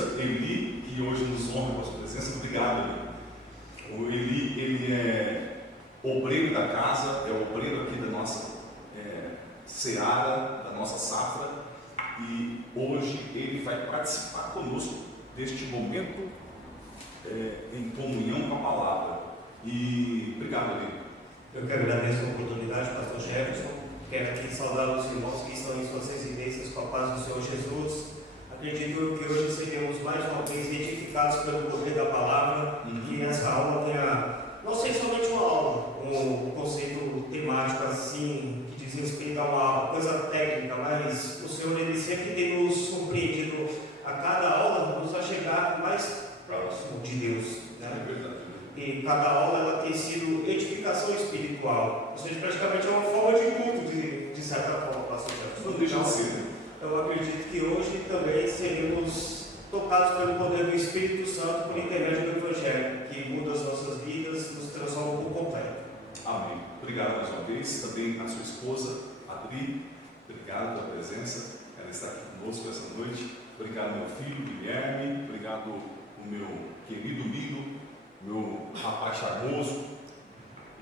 evangelista Eli, que hoje nos honra com a sua presença. Obrigado, Eli. O Eli, ele é obreiro da casa, é obreiro aqui da nossa seara, da nossa safra, e hoje ele vai participar conosco deste momento em comunhão com a palavra. E obrigado, Eli. Eu que agradeço a oportunidade, pastor Jefferson. Quero aqui saudar os irmãos que estão em suas residências com a paz do Senhor Jesus. Acredito que hoje seremos mais uma vez edificados pelo poder da palavra, que essa aula tenha, não sei somente uma aula, um conceito temático assim, que diz respeito a uma coisa técnica, mas o Senhor ele sempre tem nos surpreendido a cada aula, nos a chegar mais próximo de Deus, né? É verdade. E cada aula ela tem sido edificação espiritual, ou seja, praticamente é uma forma de culto, de certa forma, pastor Jefferson. Não deixa de ser. Eu acredito que hoje também seremos tocados pelo poder do Espírito Santo por intermédio do Evangelho, que muda as nossas vidas, nos transforma por completo. Amém. Obrigado mais uma vez. Também a sua esposa, Adri, obrigado pela presença. Ela está aqui conosco essa noite. Obrigado, meu filho, Guilherme. Obrigado, o meu querido Lido, meu rapaz charmoso.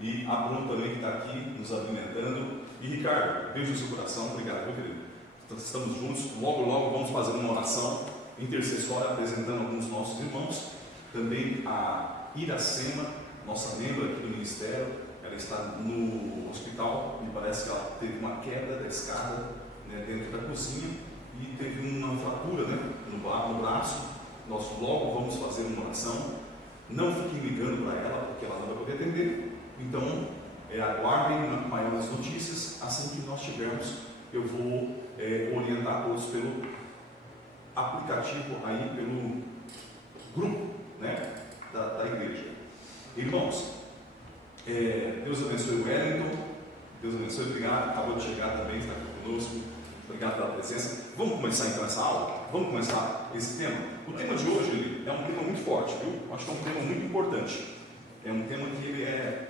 E a Bruno também, que está aqui nos alimentando. E Ricardo, beijo no seu coração. Obrigado, meu querido. Estamos juntos, logo vamos fazer uma oração intercessória apresentando alguns dos nossos irmãos. Também a Iracema, nossa membro aqui do ministério, ela está no hospital, me parece que ela teve uma queda da escada, né, dentro da cozinha e teve uma fratura, né, no braço. Nós logo vamos fazer uma oração. Não fiquem ligando para ela, porque ela não vai poder atender. Então, aguardem maiores notícias. Assim que nós tivermos, eu vou orientar todos pelo aplicativo aí, pelo grupo, né, da igreja. Irmãos, Deus abençoe o Wellington, Deus abençoe, obrigado, acabou de chegar também, está aqui conosco, obrigado pela presença. Vamos começar então essa aula? Vamos começar esse tema? O tema de hoje é um tema muito forte, viu? Acho que é um tema muito importante. É um tema que ele é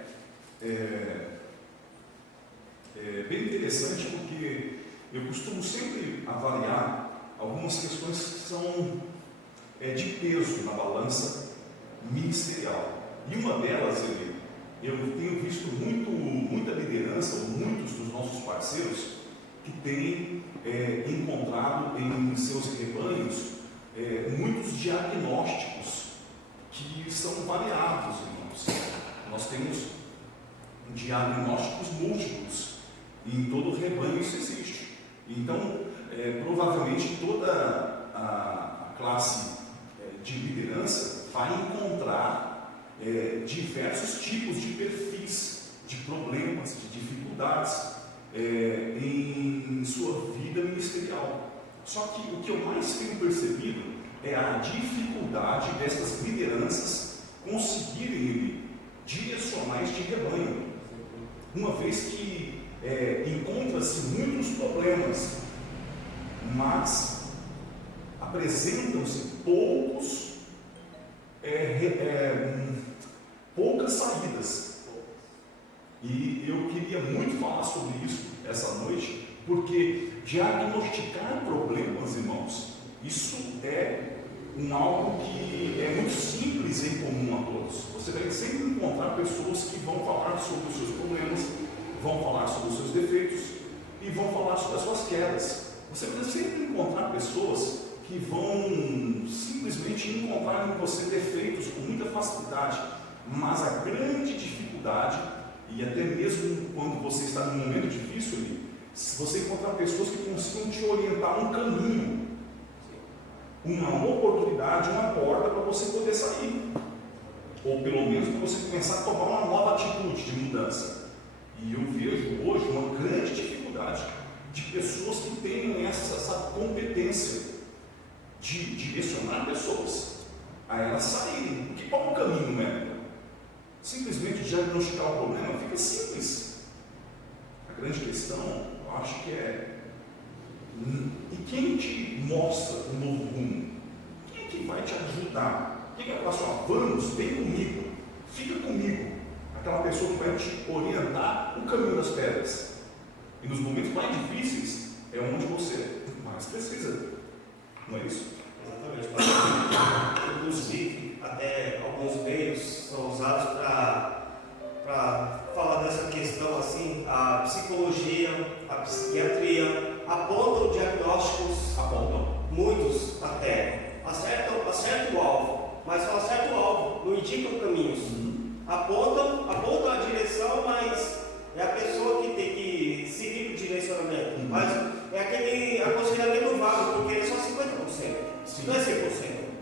bem interessante, porque eu costumo sempre avaliar algumas questões que são de peso na balança ministerial. E uma delas, eu tenho visto muita liderança, ou muitos dos nossos parceiros, que têm encontrado em seus rebanhos muitos diagnósticos que são variados, irmãos. Nós temos diagnósticos múltiplos, e em todo o rebanho isso existe. Então, provavelmente toda a classe de liderança vai encontrar diversos tipos de perfis, de problemas, de dificuldades em sua vida ministerial. Só que o que eu mais tenho percebido é a dificuldade dessas lideranças conseguirem direcionar este rebanho, uma vez que encontra-se muitos problemas, mas apresentam-se poucas saídas. E eu queria muito falar sobre isso essa noite, porque diagnosticar problemas, irmãos, isso é algo que é muito simples em comum a todos. Você vai sempre encontrar pessoas que vão falar sobre os seus problemas, vão falar sobre os seus defeitos e vão falar sobre as suas quedas. Você vai sempre encontrar pessoas que vão simplesmente encontrar em você defeitos com muita facilidade, mas a grande dificuldade, e até mesmo quando você está num momento difícil, você encontrar pessoas que consigam te orientar um caminho, uma oportunidade, uma porta para você poder sair, ou pelo menos para você começar a tomar uma nova atitude de mudança. E eu vejo hoje uma grande dificuldade de pessoas que tenham essa competência de direcionar pessoas a elas saírem. Porque qual é o caminho, né? Simplesmente diagnosticar o problema fica simples. A grande questão, eu acho que e quem te mostra o novo rumo? Quem é que vai te ajudar? Quem vai falar assim, vamos, vem comigo, fica comigo. Aquela pessoa que vai te orientar o caminho das pedras. E nos momentos mais difíceis é onde você mais precisa. Não é isso? Exatamente. apontam a direção, mas é a pessoa que tem que seguir o direcionamento. Mas é aquele aconselhamento vago, porque é só 50%. Sim. Não é 100%,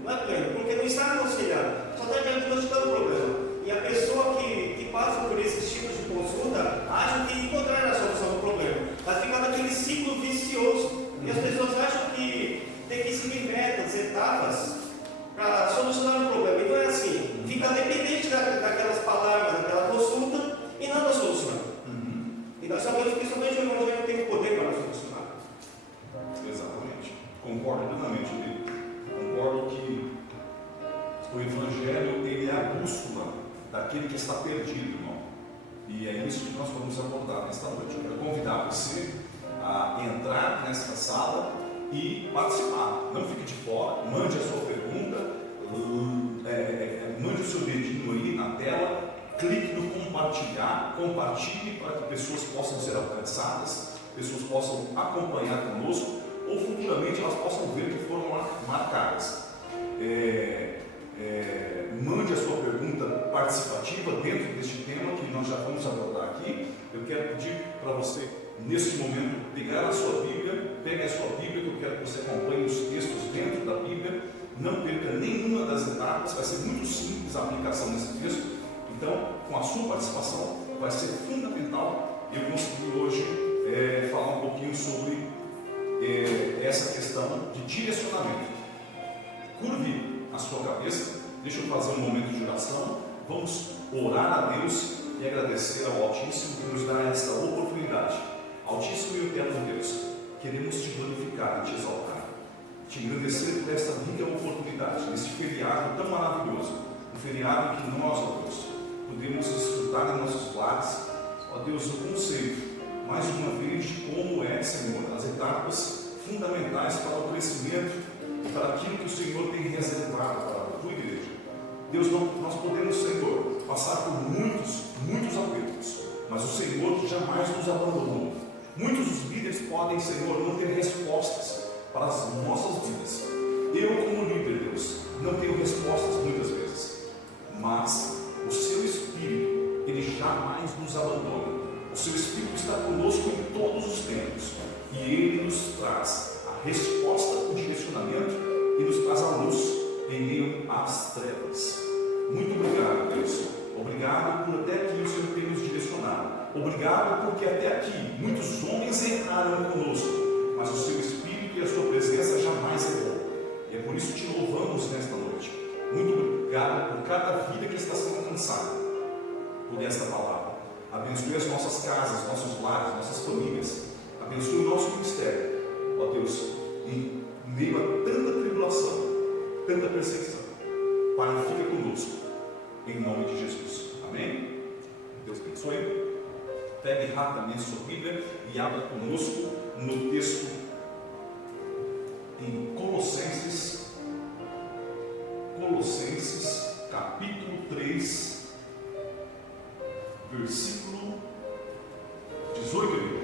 não é pleno, porque não está aconselhando, só está diagnosticando o problema. E a pessoa que passa por esses tipos de consulta acha que encontraram a solução do problema, mas fica naquele ciclo vicioso. E as pessoas acham que tem que seguir metas, etapas para solucionar o problema. Então é assim, fica dependente daquelas palavras, daquela consulta e nada soluciona. E nós sabemos que somente o Evangelho tem o poder para solucionar. Exatamente. Concordo plenamente, Lili. Concordo que o Evangelho ele é a bússola daquele que está perdido, irmão. E é isso que nós vamos abordar nesta noite. Eu quero convidar você a entrar nesta sala e participar. Não fique de fora, mande a sua pergunta, mande o seu dedinho aí na tela, clique no compartilhar, compartilhe para que pessoas possam ser alcançadas, pessoas possam acompanhar conosco, ou futuramente elas possam ver que foram marcadas. Mande a sua pergunta participativa dentro deste tema que nós já vamos abordar aqui. Eu quero pedir para você, neste momento, pegar a sua Bíblia, pegue a sua Bíblia, que eu quero que você acompanhe os textos dentro da Bíblia, não perca nenhuma das etapas, vai ser muito simples a aplicação desse texto. Então, com a sua participação, vai ser fundamental eu conseguir hoje falar um pouquinho sobre essa questão de direcionamento. Curve a sua cabeça, deixa eu fazer um momento de oração, vamos orar a Deus e agradecer ao Altíssimo que nos dá esta oportunidade. Altíssimo e eterno Deus, queremos te glorificar e te exaltar, te agradecer por esta rica oportunidade, nesse feriado tão maravilhoso, um feriado que nós, ó Deus, podemos desfrutar em nossos lares, ó Deus, o conceito, mais uma vez, de como é, Senhor, as etapas fundamentais para o crescimento e para aquilo que o Senhor tem reservado para a tua igreja. Deus, nós podemos, Senhor, passar por muitos apertos, mas o Senhor jamais nos abandonou. Muitos dos líderes podem, Senhor, não ter respostas para as nossas vidas. Eu, como líder, Deus, não tenho respostas muitas vezes, mas o Seu Espírito, Ele jamais nos abandona. O Seu Espírito está conosco em todos os tempos e Ele nos traz a resposta, o direcionamento e nos traz a luz em meio às trevas. Muito obrigado, Deus. Obrigado por até aqui o Senhor ter nos direcionado. Obrigado porque até aqui muitos homens erraram conosco, mas o Seu Espírito e a Sua presença jamais errou. E é por isso que te louvamos nesta noite. Muito obrigado por cada vida que está sendo alcançada por esta palavra. Abençoe as nossas casas, nossos lares, nossas famílias. Abençoe o nosso ministério. Ó Deus, em meio a tanta tribulação, tanta perseguição, Pai, fica conosco, em nome de Jesus. Amém? Deus abençoe. Pegue rapidamente sua Bíblia e abra conosco no texto em Colossenses, capítulo 3, versículo 18.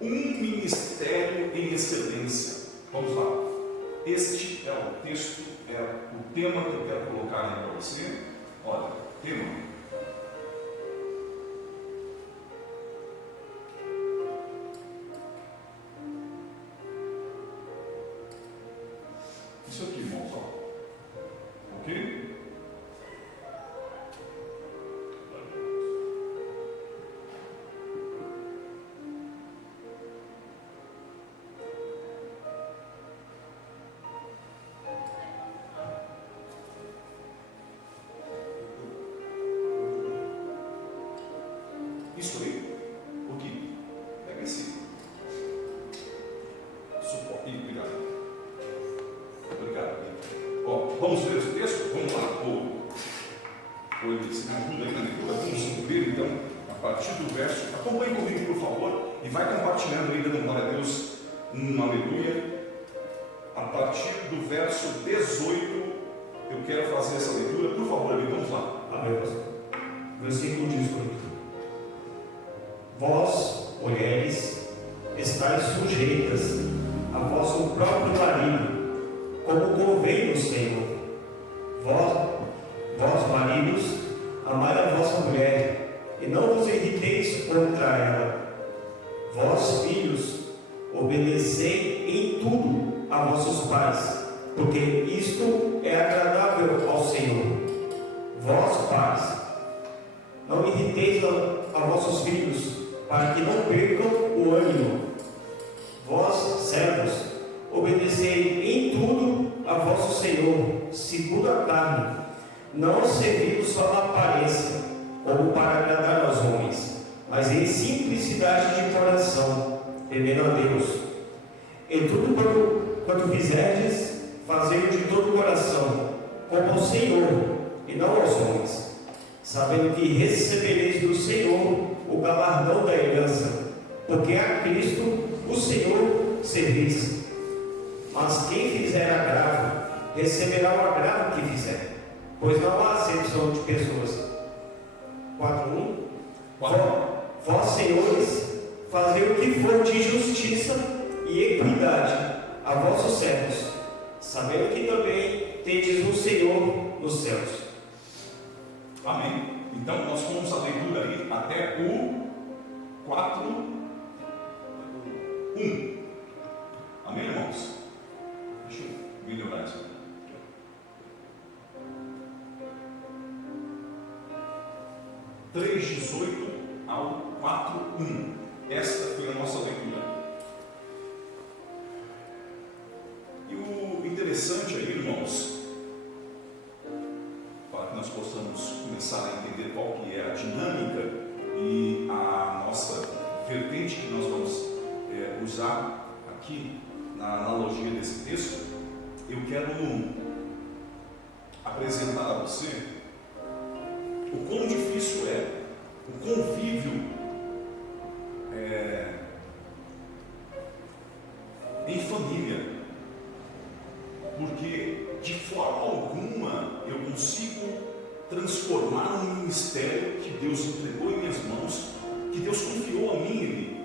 Um ministério em excelência. Vamos lá. Este é o texto, é o tema que eu quero colocar aí para você. Olha, tema. Isso aqui, irmãos, ó. Ok? Isso aí, o que? Pega esse suporte. Obrigado. Obrigado. Ó, vamos ler esse texto? Vamos lá. Se me ajuda aí na leitura. Vamos ler então a partir do verso. Acompanhe comigo, por favor, e vai compartilhando aí, dando glória a Deus. Aleluia. A partir do verso 18, eu quero fazer essa leitura. Por favor, amigo, vamos lá. Amém, pastor. Versículo 18. Vós, mulheres, estáis sujeitas a vosso próprio marido, como convém no Senhor. Vós maridos, amai a vossa mulher, e não vos irriteis contra ela. Vós filhos, obedecei em tudo a vossos pais, porque isto é agradável ao Senhor. Vós pais, não irriteis a vossos filhos, para que não percam o ânimo. Vós servos, obedecei em tudo a vosso Senhor, segundo a carne, não servindo só na aparência, como para agradar aos homens, mas em simplicidade de coração, temendo a Deus. Em tudo quanto fizerdes, fazei-o de todo o coração, como ao Senhor, e não aos homens, sabendo que recebereis do Senhor o galardão da herança, porque a Cristo, o Senhor, servis. Mas quem fizer agravo, receberá o agravo que fizer, pois não há acepção de pessoas. 4:1. Vós, senhores, fazei o que for de justiça e equidade a vossos servos, sabendo que também tendes um Senhor nos céus. Amém. Então nós fomos a leitura aí até o 4:1. Amém, irmãos? Deixa eu melhorar isso aqui. 3:18 ao 4:1. Esta foi a nossa leitura. E o interessante aí, irmãos, para que nós possamos começar a entender qual que é a dinâmica e a nossa vertente que nós vamos usar aqui na analogia desse texto, eu quero apresentar a você o quão difícil é o convívio em família, porque de forma alguma eu consigo transformar um ministério que Deus entregou em minhas mãos, que Deus confiou a mim,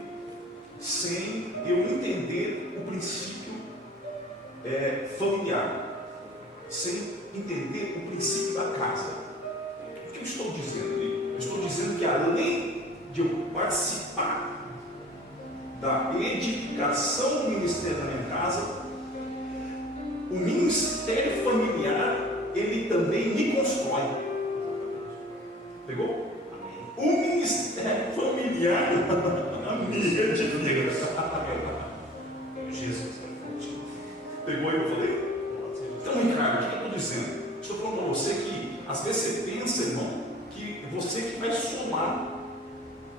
sem eu entender o princípio familiar, sem entender o princípio da casa. O que eu estou dizendo aí? Eu estou dizendo que além de eu participar da edificação do ministério da minha casa, o ministério familiar, ele também me constrói. Pegou? O ministério familiar me edifica. Jesus. Pegou aí o que eu falei? Então, Ricardo, o que eu estou dizendo? Estou falando para você que às vezes você pensa, irmão, que você que vai somar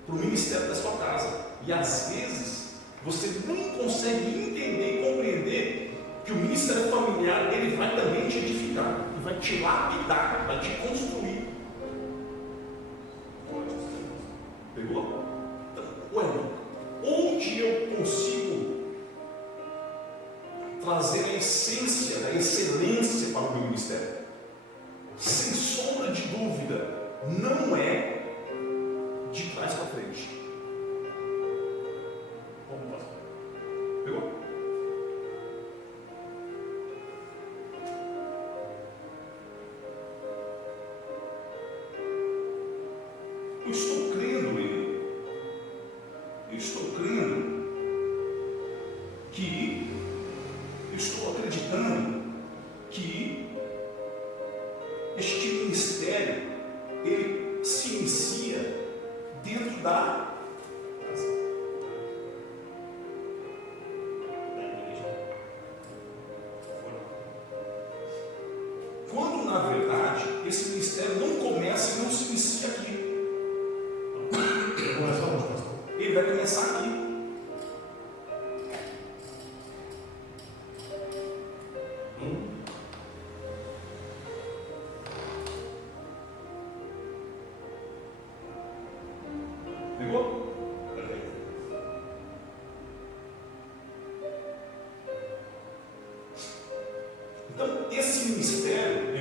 para o ministério da sua casa. E às vezes você não consegue entender e compreender que o ministério familiar, ele vai também te edificar, ele vai te lapidar, vai te construir. Pegou? Então, onde eu consigo trazer a essência, a excelência para o meu ministério? Sem sombra de dúvida, não é de trás para frente. Pegou? Eu estou crendo que, eu estou acreditando que este ministério, ele se inicia dentro da quando na verdade esse ministério não começa e não se inicia aqui. Ele vai começar aqui. Pegou? Então, esse ministério,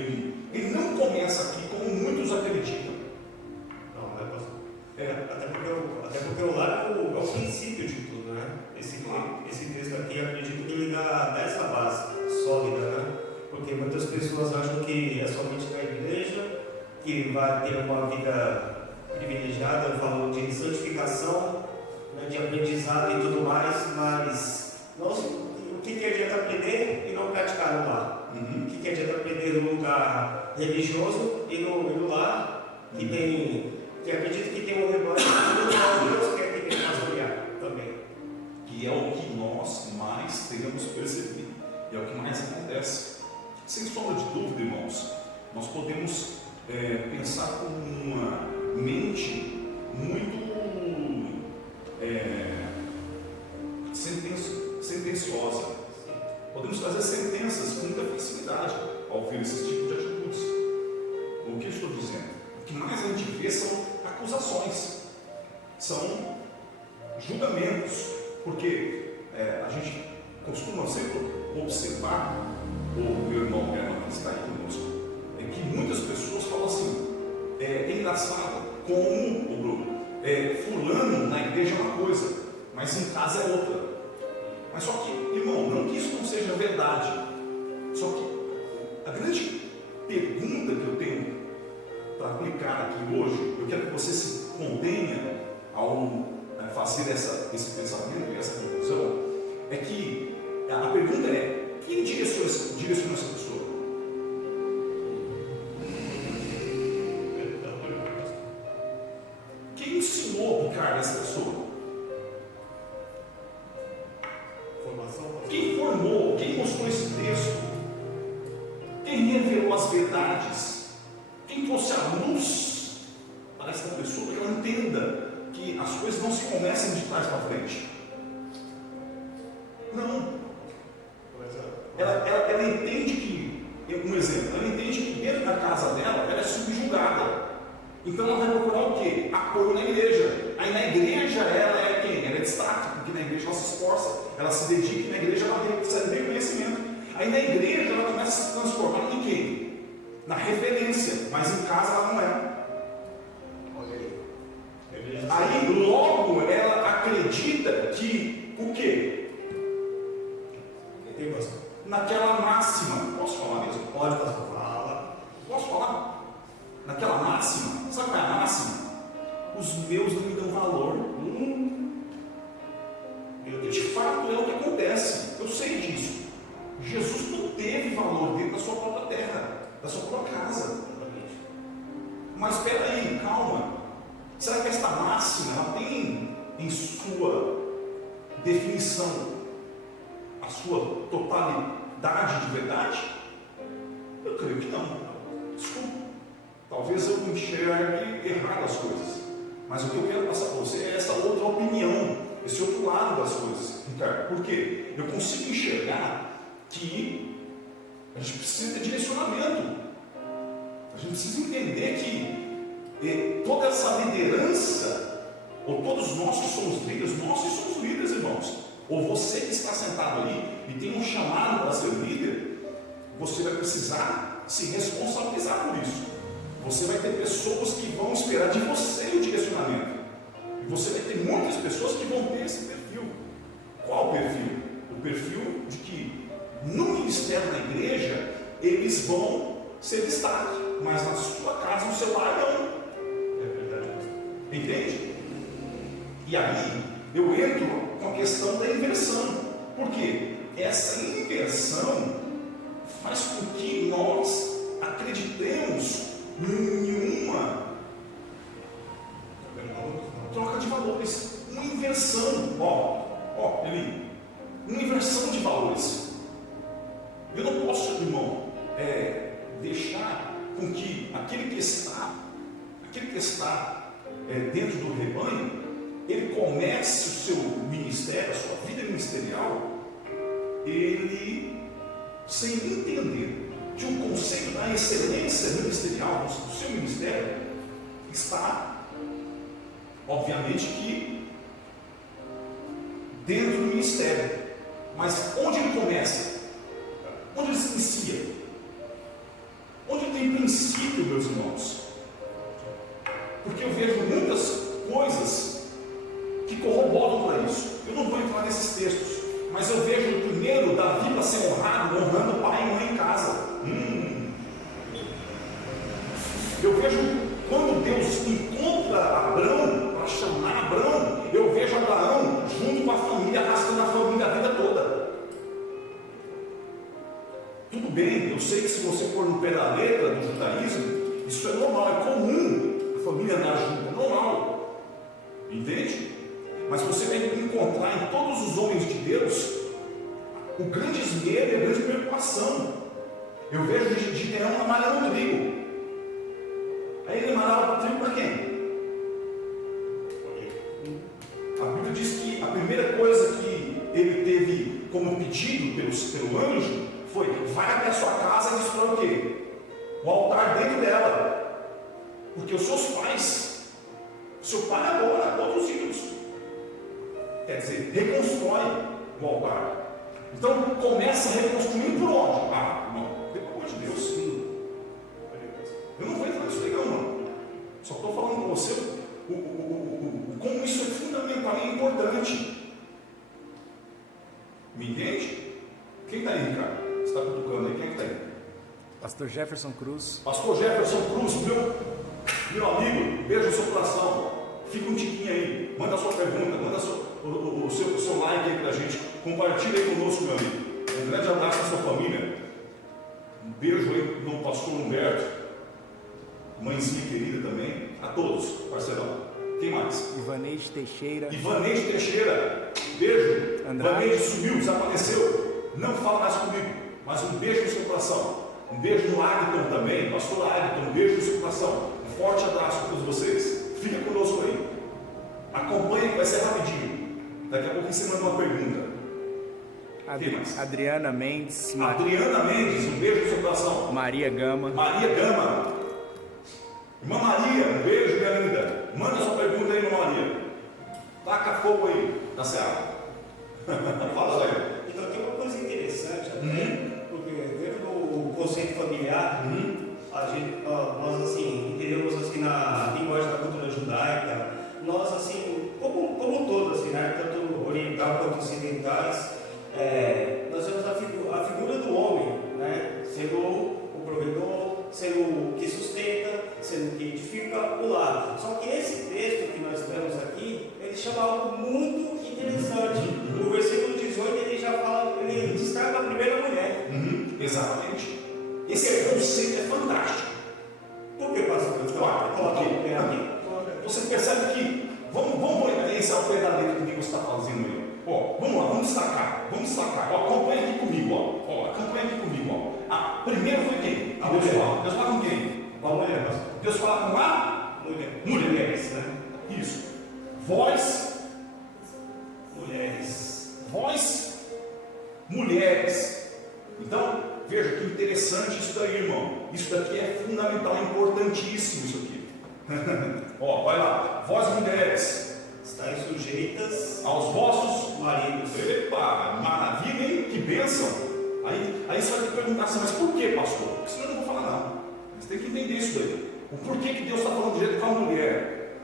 ele não começa aqui como muitos acreditam. Não, é até porque o lar é o princípio de tudo, né? Esse compartilhada, falou de santificação, né, de aprendizado e tudo mais, mas o que adianta aprender e não praticar no lar? O que adianta aprender no lugar religioso e no lar que acredita que tem um rebanho de Deus que é que tem que pastorear também? Que é o que nós mais temos percebido, é o que mais acontece. Sem sombra de dúvida, irmãos, nós podemos pensar com uma mente muito sentenciosa. Podemos fazer sentenças com muita facilidade ao ouvir esse tipo de atitudes. O que eu estou dizendo? O que mais a gente vê são acusações, são julgamentos, porque a gente costuma sempre observar, o meu irmão que está aí conosco, é que muitas pessoas falam assim, é engraçado, como o Bruno, fulano na igreja é uma coisa, mas em casa é outra. Mas só que, irmão, não que isso não seja verdade, só que a grande pergunta que eu tenho para aplicar aqui hoje, eu quero que você se contenha ao fazer esse pensamento e essa conclusão, é que a pergunta é: quem direcionou essa pessoa? Quem ensinou a picar essa pessoa? Quem formou? Quem mostrou esse texto? Quem revelou as verdades? Quem trouxe a luz para essa pessoa, para que ela entenda que as coisas não se começam de trás para frente? Não. Ela entende que, um exemplo, ela entende que dentro da casa dela, ela é subjugada. Então ela vai procurar o quê? Apoio na igreja. Aí na igreja ela é quem? Ela é destaque, porque na igreja ela se esforça, ela se dedica, e na igreja ela recebe reconhecimento. Aí na igreja ela começa a se transformar em quem? Na referência, mas em casa ela não é. Aí logo ela acredita que o quê? Naquela máxima, posso falar mesmo? Pode, pastor, fala. Posso falar? Naquela máxima, sabe qual é a máxima? Os meus não me dão valor. E de fato é o que acontece, eu sei disso. Jesus não teve valor dentro da sua própria terra, da sua própria casa. Mas espera aí, calma. Será que esta máxima ela tem em sua definição a sua totalidade de verdade? Eu creio que não. Desculpa. Talvez eu enxergue errado as coisas. Mas o que eu quero passar para você é essa outra opinião, esse outro lado das coisas. Ricardo, por quê? Eu consigo enxergar que a gente precisa ter direcionamento. A gente precisa entender que toda essa liderança, ou todos nós que somos líderes, irmãos. Ou você que está sentado ali e tem um chamado para ser líder, você vai precisar se responsabilizar por isso. Você vai ter pessoas que vão esperar de você o direcionamento. E você vai ter muitas pessoas que vão ter esse perfil. Qual o perfil? O perfil de que no ministério na igreja eles vão ser destaque, mas na sua casa, no seu lar não. É verdade. Entende? E aí eu entro com a questão da inversão. Por quê? Essa inversão faz com que nós acreditemos em uma troca de valores, uma inversão. Eli, uma inversão de valores. Eu não posso, irmão, deixar com que aquele que está dentro do rebanho, ele comece o seu ministério, a sua vida ministerial, ele sem entender que o conceito da excelência ministerial do seu ministério está, obviamente, que dentro do ministério. Mas onde ele começa? Onde ele se inicia? Onde ele tem princípio, meus irmãos? Porque eu vejo muitas coisas que corroboram para isso. Eu não vou entrar nesses textos, mas eu vejo primeiro Davi para ser honrado, honrando pai e mãe em casa. Eu vejo quando Deus encontra Abraão se você for no pé da letra do judaísmo, isso é normal, é comum a família andar junto, é normal. Entende? Mas você tem que encontrar em todos os homens de Deus o grande esmero e a grande preocupação. Eu vejo Gideão amarrando o trigo. Aí ele amarrava o trigo para quem? A Bíblia diz que a primeira coisa que ele teve como pedido pelo anjo foi: vai até a sua casa e destrói o quê? O altar dentro dela. Porque os seus pais, seu pai adora todos os ídolos. Quer dizer, reconstrói o altar. Então começa a reconstruir por onde? Ah, irmão, pelo amor de Deus. Eu não vou entrar nisso aí não, mano. Só estou falando com você como isso é fundamental e importante. Me entende? Quem está aí, Ricardo? Você está cutucando aí? Quem está aí? Pastor Jefferson Cruz. Pastor Jefferson Cruz, meu amigo, beijo no seu coração. Fica um tiquinho aí, manda a sua pergunta, manda o seu like aí pra gente, compartilha aí conosco, meu amigo. Um grande abraço à sua família. Um beijo aí no pastor Humberto, mãezinha querida também, a todos, parceirão. Quem mais? Ivaneide Teixeira. Ivaneide Teixeira, beijo. Andrade. Ivaneide sumiu, desapareceu, não fala mais comigo, mas um beijo no seu coração. Um beijo no Agton também, pastor Agton, um beijo no seu coração. Um forte abraço a todos vocês. Fica conosco aí. Acompanhe que vai ser rapidinho. Daqui a pouco você manda uma pergunta. Quem mais? Adriana Mendes. Adriana Mendes, um beijo no seu coração. Maria Gama. Maria Gama. Irmã Maria, um beijo, minha linda. Manda sua pergunta aí, irmã Maria. Taca fogo aí na seara. Fala aí. Então tem uma coisa interessante até, porque dentro do conceito familiar, nós assim, entendemos assim na linguagem da cultura judaica, nós assim, como um todo, assim, né, tanto oriental quanto ocidentais, nós temos a figura do homem, né, sendo o provedor, sendo o que sustenta, sendo o que edifica o lar. Só que esse texto que nós temos aqui, ele chama algo muito interessante. No versículo 18 ele já fala, ele destaca a primeira mulher. Exatamente. Esse conceito é fantástico. Por que, pastor? Você percebe que, vamos esse é o pedaleiro que você está fazendo aí. Ó, vamos lá, vamos destacar. Ó, acompanha aqui comigo, ó. Acompanha aqui comigo, ó. Primeiro foi quem? A mulher. Deus fala com quem? A mulher, pastor. Deus fala com a Mulher. mulheres, né? Isso. Vós, mulheres. Então, veja que interessante isso daí, irmão. Isso daqui é fundamental, é importantíssimo isso aqui. Ó, vai lá. Vós, mulheres, Estáis sujeitas aos vossos maridos. Epa, maravilha, hein? Que bênção. Aí você vai ter que perguntar assim, mas por que, pastor? Porque senão eu não vou falar não. Você tem que entender isso daí. O porquê que Deus está falando do jeito com a mulher.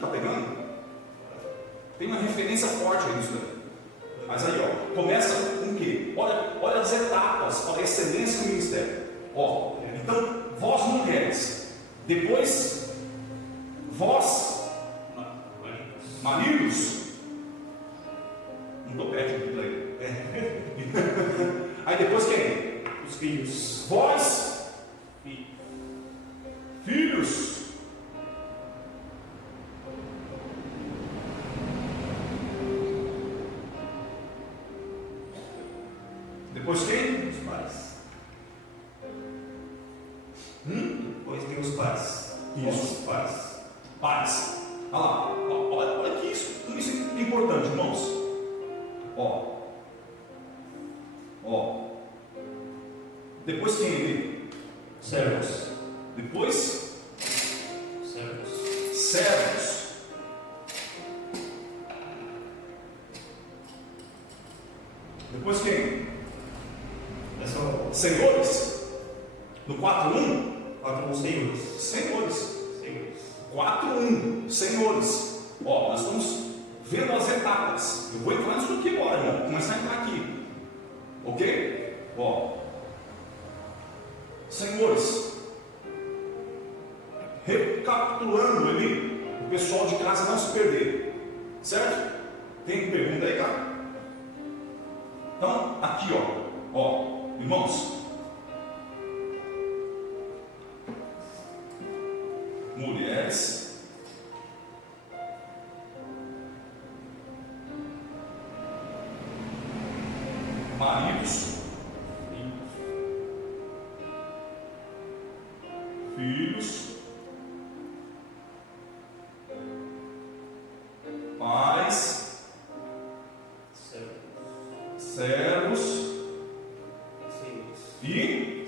Tá pegando? Tem uma referência forte aí nisso daí. Mas aí, ó, começa com o quê? Olha as etapas, olha a excelência do ministério. Ó, então, vós mulheres, depois, vós maridos, não estou perto de aí. Aí depois quem? Os filhos. Vós, filhos. Depois quem? Os pais. Depois tem os pais. Isso. Os pais. Pais. Olha lá. Olha que isso é importante, irmãos. Ó. Depois quem ele? Servos. Depois? Servos. Servos. Depois quem? Senhores. No 4:1? 4 senhores. Senhores. 4:1. Senhores. Ó, nós estamos vendo as etapas. Eu vou entrar nisso aqui agora, irmão. Vou começar a entrar aqui. Ok? Ó. Senhores. Recapitulando ali, o pessoal de casa não se perder. Certo? Tem pergunta aí, cara? Então, aqui, ó. Irmãos, maridos, filhos, pais, servos e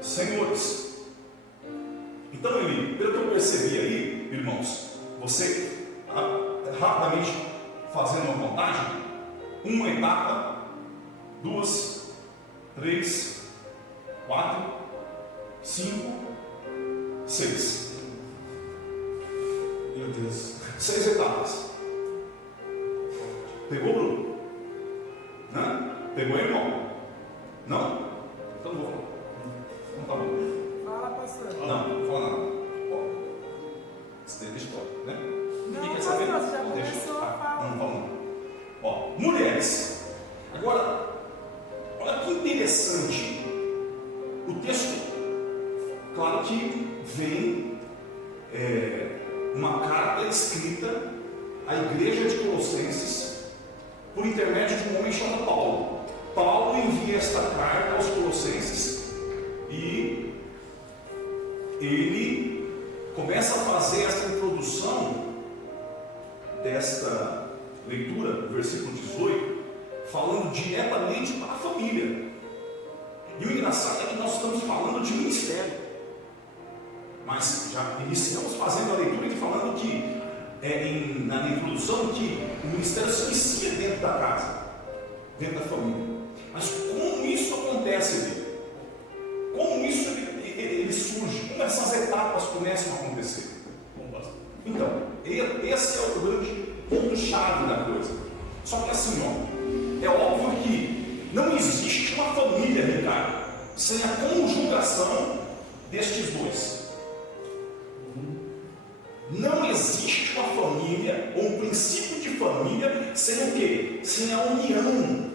senhores. Então, ele, pelo que eu percebi aí, irmãos, você rapidamente fazendo uma contagem, uma etapa, 2, 3, 4, 5, 6. Meu Deus. 6 etapas. Pegou, Bruno? Não? Pegou, irmão? Não? Então não vou falar. Então tá bom. Fala, pastor. Não, não vou falar nada. Ó, deixa eu, né? Não, Quem quer pastor, saber? você já Não, deixa. começou a falar. Não falo não. Ó, mulheres. Agora, olha que interessante. O texto, claro que vem uma carta escrita à igreja de Colossenses por intermédio de um homem chamado Paulo. Paulo envia esta carta aos Colossenses e ele começa a fazer essa introdução desta leitura, do versículo 18, falando diretamente para a família. E o engraçado é que nós estamos falando de ministério, mas já iniciamos fazendo a leitura e falando que na introdução que o ministério se inicia dentro da casa, dentro da família. Mas como isso acontece? Como isso ele surge? Como essas etapas começam a acontecer? Então, esse é o grande ponto-chave da coisa. Só que assim, ó, é óbvio que não existe uma família, Ricardo, sem a conjugação destes dois. Não existe uma família, ou um princípio de família, sem o quê? Sem a união.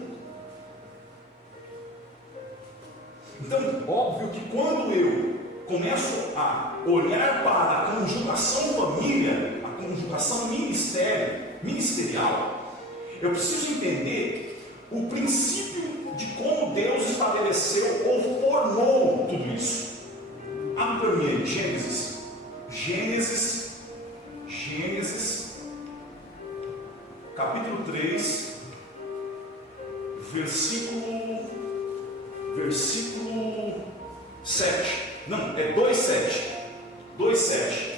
Então, óbvio que quando eu começo a olhar para a conjugação família, a conjugação ministerial, eu preciso entender o princípio de como Deus estabeleceu ou formou tudo isso. Abre para mim aí, Gênesis, capítulo 3, versículo 7. Não, é 2:7. 2:7.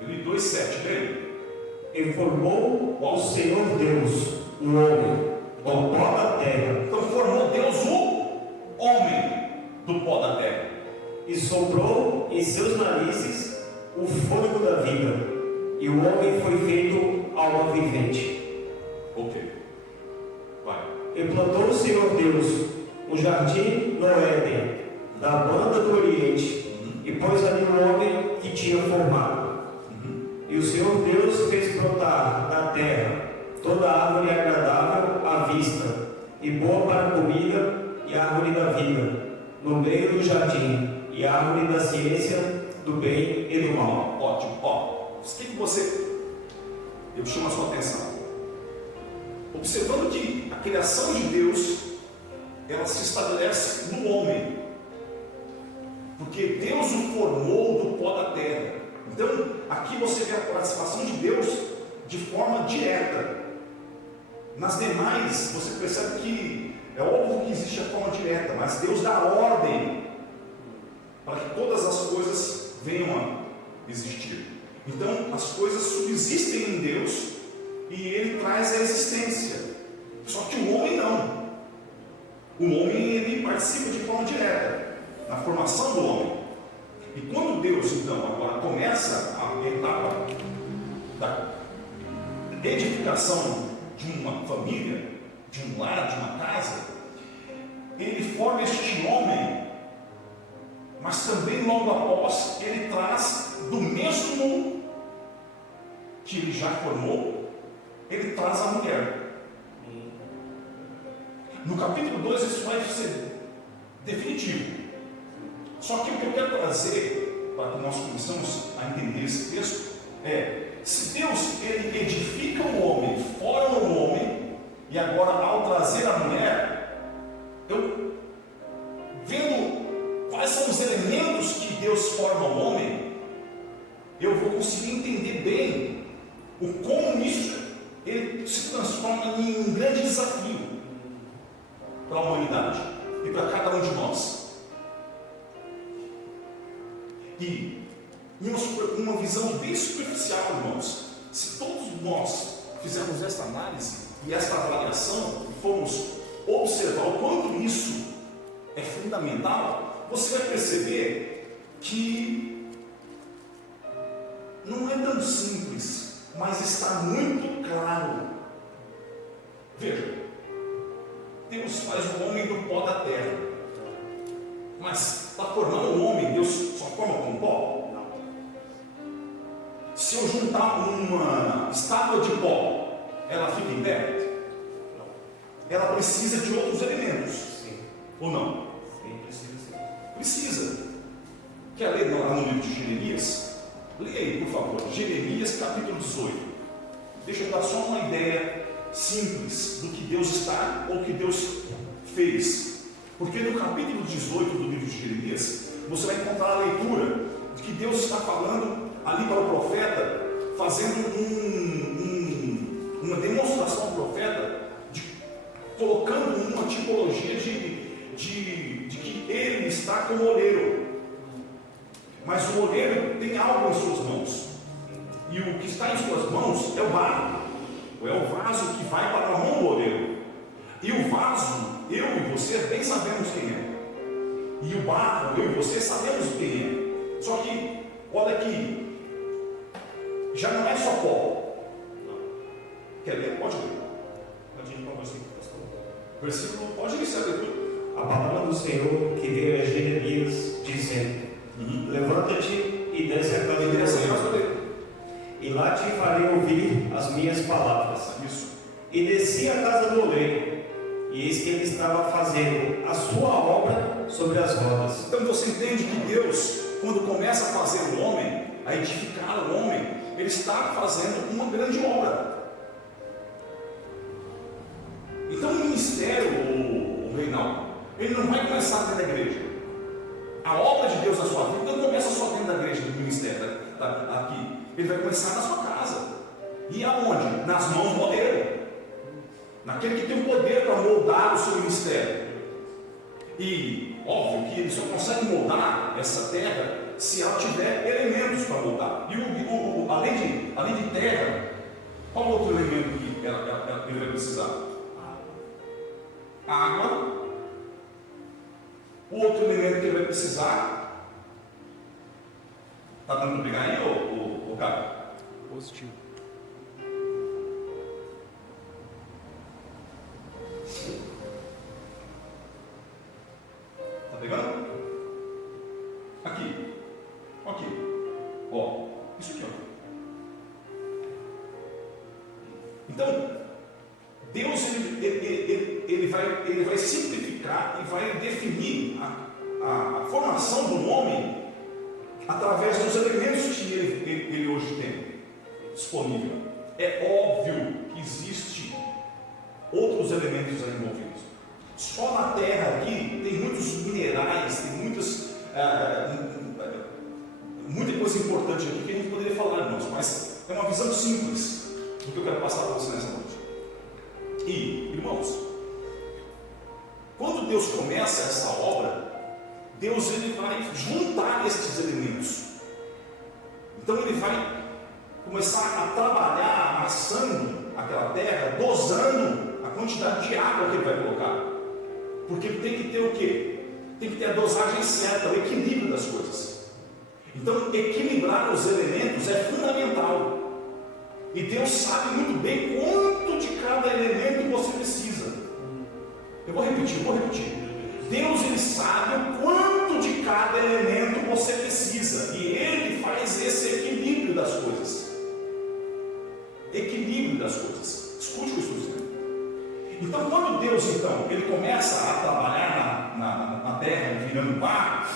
Eu li 2:7, veio. E formou o Senhor Deus o homem do pó da terra, Então formou Deus o homem do pó da terra. e soprou em seus narizes o fôlego da vida, e o homem foi feito alma vivente. Ok. Vai. E plantou o Senhor Deus um jardim no Éden, da banda do Oriente, e pôs ali o homem que tinha formado. E o Senhor Deus fez brotar da terra toda árvore agradável à vista, e boa para a comida, e a árvore da vida, no meio do jardim, e a árvore da ciência do bem e do mal. Ótimo. Ó, o que você... Eu chamo a sua atenção. Observando que a criação de Deus, ela se estabelece no homem, porque Deus o formou do pó da terra. Então, aqui você vê a participação de Deus de forma direta. Nas demais, você percebe que é óbvio que existe a forma direta, mas Deus dá ordem para que todas as coisas venham a existir. Então, as coisas subsistem em Deus e Ele traz a existência. Só que o homem não. O homem, ele participa de forma direta na formação do homem. E quando Deus, então, agora começa a etapa da edificação de uma família, de um lar, de uma casa, Ele forma este homem, mas também logo após Ele traz do mesmo que Ele já formou, Ele traz a mulher. No capítulo 2 isso vai ser definitivo. Só que o que eu quero trazer, para que nós começamos a entender esse texto, é se Deus ele edifica o homem, forma o homem, e agora ao trazer a mulher, eu vendo quais são os elementos que Deus forma o homem, eu vou conseguir entender bem o como isso ele se transforma em um grande desafio para a humanidade e para cada um de nós. E uma visão bem superficial, irmãos, se todos nós fizermos essa análise e essa avaliação e formos observar o quanto isso é fundamental, você vai perceber que não é tão simples, mas está muito claro. Veja, Deus faz o homem do pó da terra, mas para formar o homem, Deus só forma com pó? Não. Se eu juntar uma estátua de pó, ela fica em pé? Não. Ela precisa de outros elementos? Sim. Ou não? Sim, precisa sim. Precisa. Quer ler lá no livro de Jeremias? Leia aí, por favor, Jeremias capítulo 18. Deixa eu dar só uma ideia simples do que Deus está ou que Deus fez. Porque no capítulo 18 do livro de Jeremias, você vai encontrar a leitura de que Deus está falando ali para o profeta, fazendo uma demonstração ao profeta, colocando uma tipologia de que ele está como oleiro. Mas o oleiro tem algo em suas mãos, e o que está em suas mãos é o barro, ou é o vaso que vai para a mão do oleiro. E o vaso, eu e você bem sabemos quem é, e o barro, eu e você sabemos quem é. Só que, olha aqui, já não é só pó. Quer ler? Pode ler. Pode ir com você, pastor. Versículo, pode iniciar a leitura. A palavra do Senhor que veio a Jeremias, dizendo: Levanta-te e desce a casa do oleiro, e lá te farei ouvir as minhas palavras. Isso. E desci a casa do oleiro, e eis que ele estava fazendo a sua obra sobre as rodas. Então você entende que Deus, quando começa a fazer o homem, a edificar o homem, ele está fazendo uma grande obra. Então o ministério, o Reinaldo, ele não vai começar dentro da igreja. A obra de Deus na sua vida não começa só dentro da igreja, do ministério, aqui. Ele vai começar na sua casa. E aonde? Nas mãos do oleiro, naquele que tem o poder para moldar o seu ministério. E óbvio que ele só consegue moldar essa terra se ela tiver elementos para moldar. E além de terra, qual outro elemento que ele vai precisar? Água. O outro elemento que ele vai precisar, está dando para pegar aí, ô Caio? Positivo. Está pegando? Aqui. Aqui. Ó. Isso aqui, ó. Então, Deus ele vai simplificar e vai definir a formação do homem através dos elementos que ele hoje tem disponível. É óbvio que existem outros elementos envolvidos. Só na Terra aqui tem muitos minerais, tem muita coisa importante aqui que a gente poderia falar, irmãos, mas é uma visão simples do que eu quero passar para você nessa noite. E, irmãos, quando Deus começa essa obra, Deus ele vai juntar estes elementos. Então ele vai começar a trabalhar amassando aquela terra, dosando a quantidade de água que ele vai colocar. Porque ele tem que ter o quê? Tem que ter a dosagem certa, o equilíbrio das coisas. Então equilibrar os elementos é fundamental. E Deus sabe muito bem quanto de cada elemento você precisa. Eu vou repetir. Deus ele sabe o quanto de cada elemento você precisa. E Ele faz esse equilíbrio das coisas. Equilíbrio das coisas. Escute o que eu estou dizendo. Então quando Deus ele começa a trabalhar na terra, virando barro,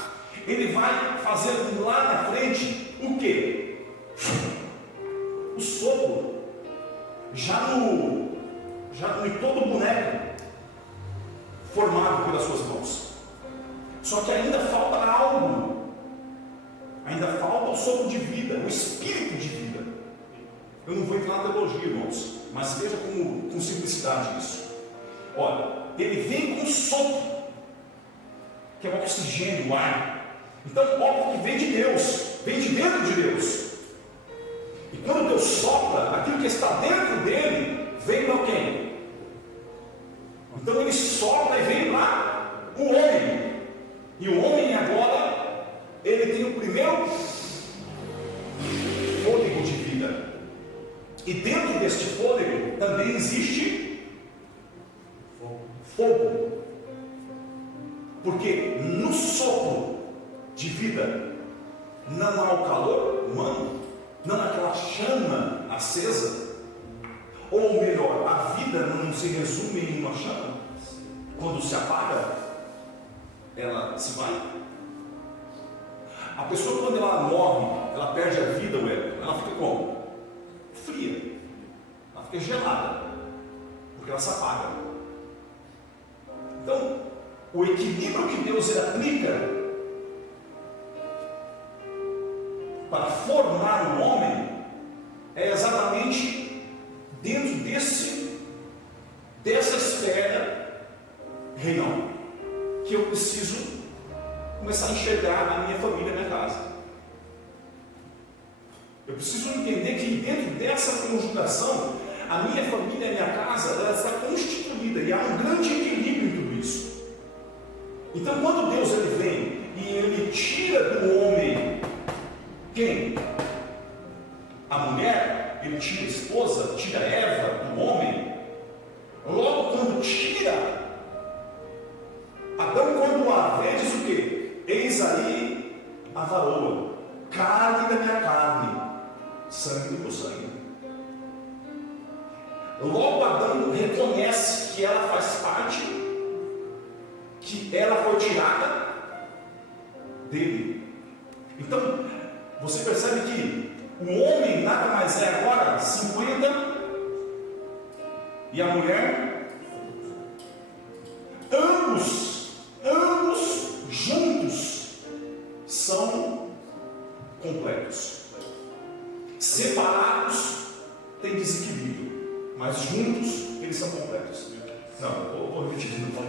Ele vai fazer lá na frente o quê? o sopro, já no todo boneco formado pelas suas mãos. Só que ainda falta algo, ainda falta o sopro de vida, o espírito de vida. Eu não vou entrar na teologia, irmãos, mas veja com simplicidade isso. Olha, ele vem com sopro, que é o oxigênio, o ar. Então, óbvio que vem de Deus, vem de dentro de Deus. E quando Deus sopra, aquilo que está dentro dele, vem para quem? Então ele sopra e vem para o homem. E o homem agora, ele tem o primeiro fôlego de vida. E dentro deste fôlego também existe fogo. Porque no sopro de vida não há o calor humano, não há aquela chama acesa. Ou melhor, a vida não se resume em uma chama. Quando se apaga, ela se vai. A pessoa, quando ela morre, ela perde a vida, ela fica como? Fria. Ela fica gelada, porque ela se apaga. Então, o equilíbrio que Deus aplica para formar o homem é exatamente dentro dessa esfera real, que eu preciso começar a enxergar na minha família, na minha casa. Eu preciso entender que dentro dessa conjugação, a minha família e a minha casa, ela está constituída, e há um grande equilíbrio em tudo isso. Então, quando Deus ele vem e ele tira do homem quem? A mulher, ele tira a esposa, tira a Eva do homem. Logo quando tira, Adão, quando a vê, diz o quê? Eis aí a varoa, carne da minha carne, sangue do meu sangue. Logo Adão reconhece que ela faz parte, que ela foi tirada dele. Então, você percebe que o homem nada mais é agora 50 e a mulher, ambos juntos são completos. Separados tem desequilíbrio, mas juntos eles são completos. Não, vou repetir de novo.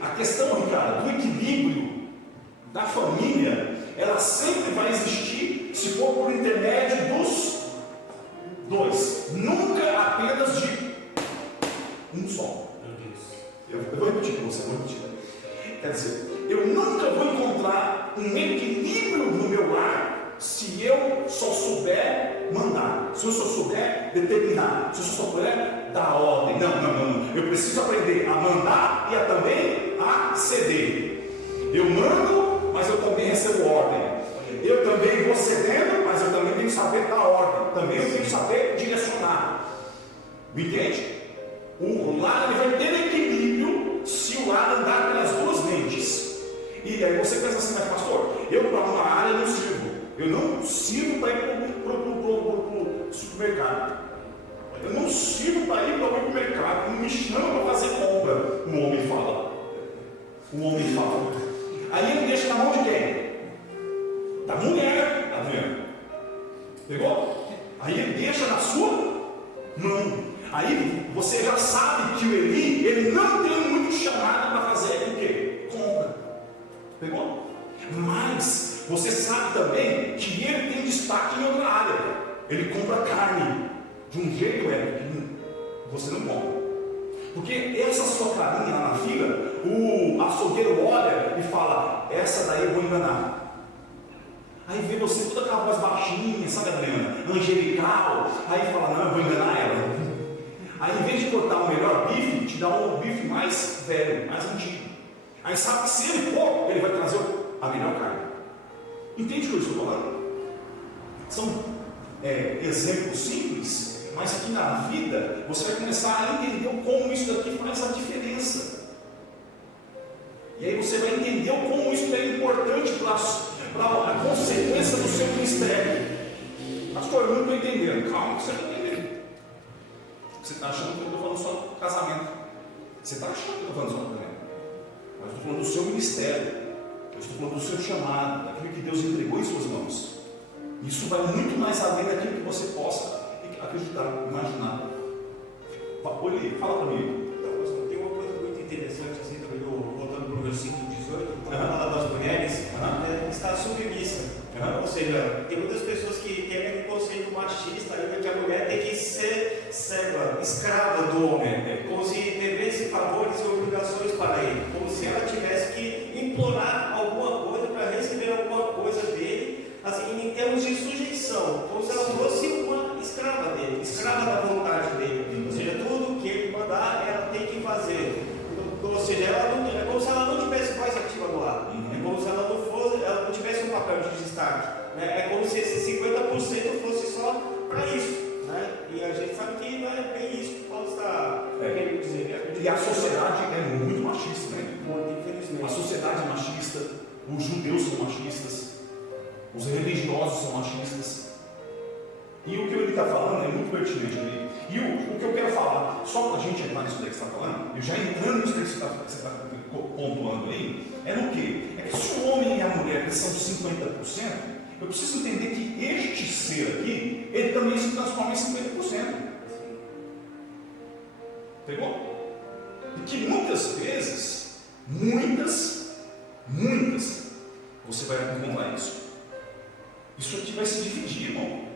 A questão, Ricardo, do equilíbrio da família, ela sempre vai existir se for por intermédio dos dois, nunca apenas de um só. Eu vou repetir para você, Quer dizer, eu nunca vou encontrar um equilíbrio no meu lar se eu só souber mandar, se eu só souber determinar, se eu só souber dar ordem. Não. Eu preciso aprender a mandar e também a ceder. Eu mando, mas eu também recebo ordem. Eu também vou cedendo, mas eu também tenho que saber dar ordem. Também eu tenho que saber direcionar. Me entende? O lar ele vai ter equilíbrio se o lar andar pelas duas mentes. E aí você pensa assim, mas pastor, eu para uma área não sirvo. Eu não sirvo para ir para o supermercado. Eu não sirvo para ir para o supermercado. Não me chama para fazer compra. O homem fala. Aí ele deixa na mão de quem? Da mulher. Pegou? Aí ele deixa na sua mão. Aí você já sabe que o Eli, ele não tem muito chamado para fazer o quê? Compra. Pegou? Mas você sabe também que ele tem destaque em outra área. Ele compra carne de um jeito que você não compra. Porque essa sua carinha lá na fila, o açougueiro olha e fala, essa daí eu vou enganar. Aí vê você toda aquela voz baixinha, sabe, Adriana? Angelical. Aí fala, não, eu vou enganar ela. Aí em vez de cortar o melhor bife, te dá um bife mais velho, mais antigo. Aí sabe que se ele for, ele vai trazer a melhor carne. Entende o que eu estou falando? São exemplos simples, mas que na vida você vai começar a entender como isso daqui faz a diferença. E aí você vai entender como isso é importante para a consequência do seu ministério. Pastor, eu não estou entendendo. Calma, que você não está entendendo. Você está achando que eu estou falando só do casamento. Você está achando que eu estou falando só do casamento. Mas eu estou falando do seu ministério. Eu estou falando do seu chamado, daquilo que Deus entregou em suas mãos. Isso vai muito mais além daquilo que você possa acreditar, imaginar. Olha aí, fala para mim. Então, pastor, tem uma coisa muito interessante, assim, também, voltando para o versículo 18, quando fala das mulheres, está submissa. Ou seja, tem muitas pessoas que têm aquele conceito machista ainda que a mulher tem que ser serva, escrava do homem, como se devesse favores e obrigações para ele, como se ela tivesse que implorar alguma coisa para receber alguma coisa dele, assim, em termos de sujeição, como se ela fosse uma escrava dele, escrava da vontade dele. Ou seja, tudo que ele mandar, ela tem que fazer. Ou seja, é como se ela não tivesse voz ativa no ar. É como se ela não tivesse um papel de destaque. Né? É como se esse 50% fosse só para isso. Né? E a gente sabe que não é bem isso que Paulo está querendo dizer. E a sociedade é muito machista, né? Muito, infelizmente. A sociedade é machista, os judeus são machistas, os religiosos são machistas. E o que ele está falando é muito pertinente ali. E o que eu quero falar, só para a gente entrar nisso daí que você está falando, eu já entrando nisso daí que você está pontuando aí, é no quê? É que se o homem e a mulher eles são 50%, eu preciso entender que este ser aqui, ele também se transforma em 50%. Pegou? E que muitas vezes, muitas, você vai encontrar isso. Isso aqui vai se dividir, irmão.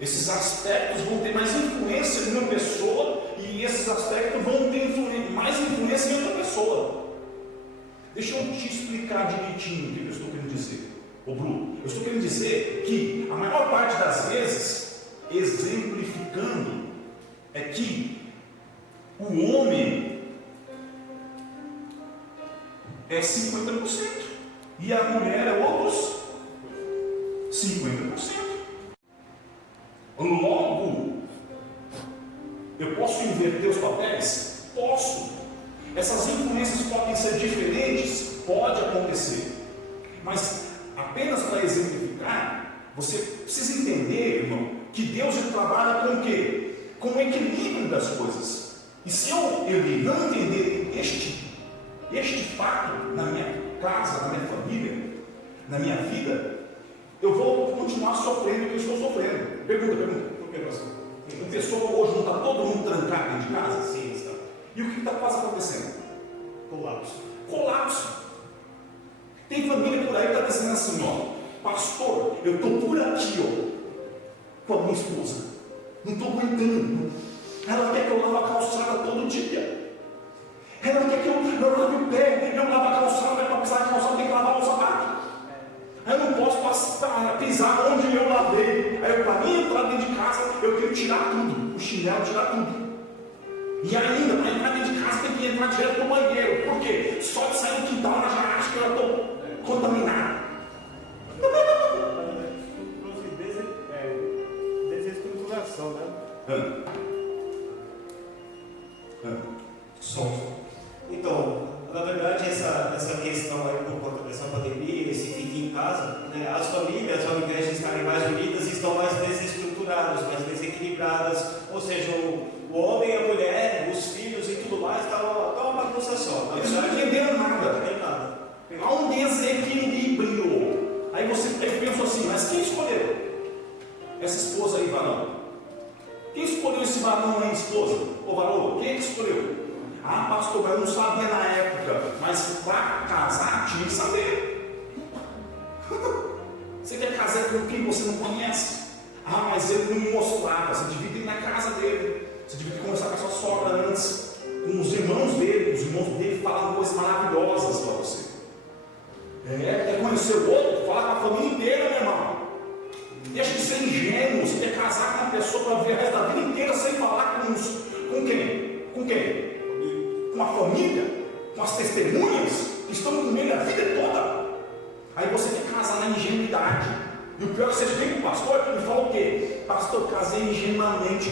Esses aspectos vão ter mais influência em uma pessoa e esses aspectos vão ter mais influência em outra pessoa. Deixa eu te explicar direitinho o que eu estou querendo dizer. Ô Bruno, eu estou querendo dizer que a maior parte das vezes, exemplificando, é que o homem é 50% e a mulher é outros 50%. Logo, eu posso inverter os papéis? Posso. Essas influências podem ser diferentes? Pode acontecer. Mas, apenas para exemplificar, você precisa entender, irmão, que Deus ele trabalha com o quê? Com o equilíbrio das coisas. E se eu não entender este fato na minha casa, na minha família, na minha vida, eu vou continuar sofrendo o que eu estou sofrendo. Pergunta. Por que, pastor? A pessoa hoje não está todo mundo trancado dentro de casa? Sim, está. E o que está quase acontecendo? Colapso. Tem família por aí que está dizendo assim, ó, pastor, eu estou por aqui, ó, com a minha esposa. Não estou aguentando. Ela quer que eu lave a calçada todo dia. Ela quer que eu lave o pé, eu lave a calçada, para pisar na calçada tem que lavar o sapato. Eu não posso pisar onde eu lavei. Aí para mim entrar dentro de casa, eu tenho que tirar tudo. O chinelo, tirar tudo. E ainda, para entrar dentro de casa, tem que entrar direto no banheiro. Por quê? Só de sair do quintal, ela já acha que eu estou contaminado. Desestruturação, né? Então, na verdade, essa questão aí por conta dessa pandemia, esse fique em casa, né, as famílias, ao invés de estarem mais unidas, estão mais desestruturadas, mais desequilibradas. Ou seja, o homem, a mulher, os filhos e tudo mais, está uma bagunça só. Eles não entenderam nada. Não tem nada. Há um desequilíbrio. Aí você pensa assim, mas quem escolheu essa esposa aí, varão? Quem escolheu esse varão aí, esposa? Ô varão, quem é que escolheu? Ah, pastor, eu não sabia na época, mas para casar tinha que saber. Você quer casar com quem você não conhece? Ah, mas ele não me mostrava. Você devia ir na casa dele. Você devia conversar com a sua sogra antes, com os irmãos dele. Os irmãos dele falavam coisas maravilhosas para você. Quer conhecer o outro? Fala com a família inteira, meu irmão. Deixa de ser ingênuo. Você quer casar com uma pessoa para ver o resto da vida inteira sem falar com quem? Com quem? Com a família? Com as testemunhas que estão com ele a vida toda? Aí você quer casar na ingenuidade. E o pior é que você vem com o pastor e fala o quê? Pastor, casei ingenuamente.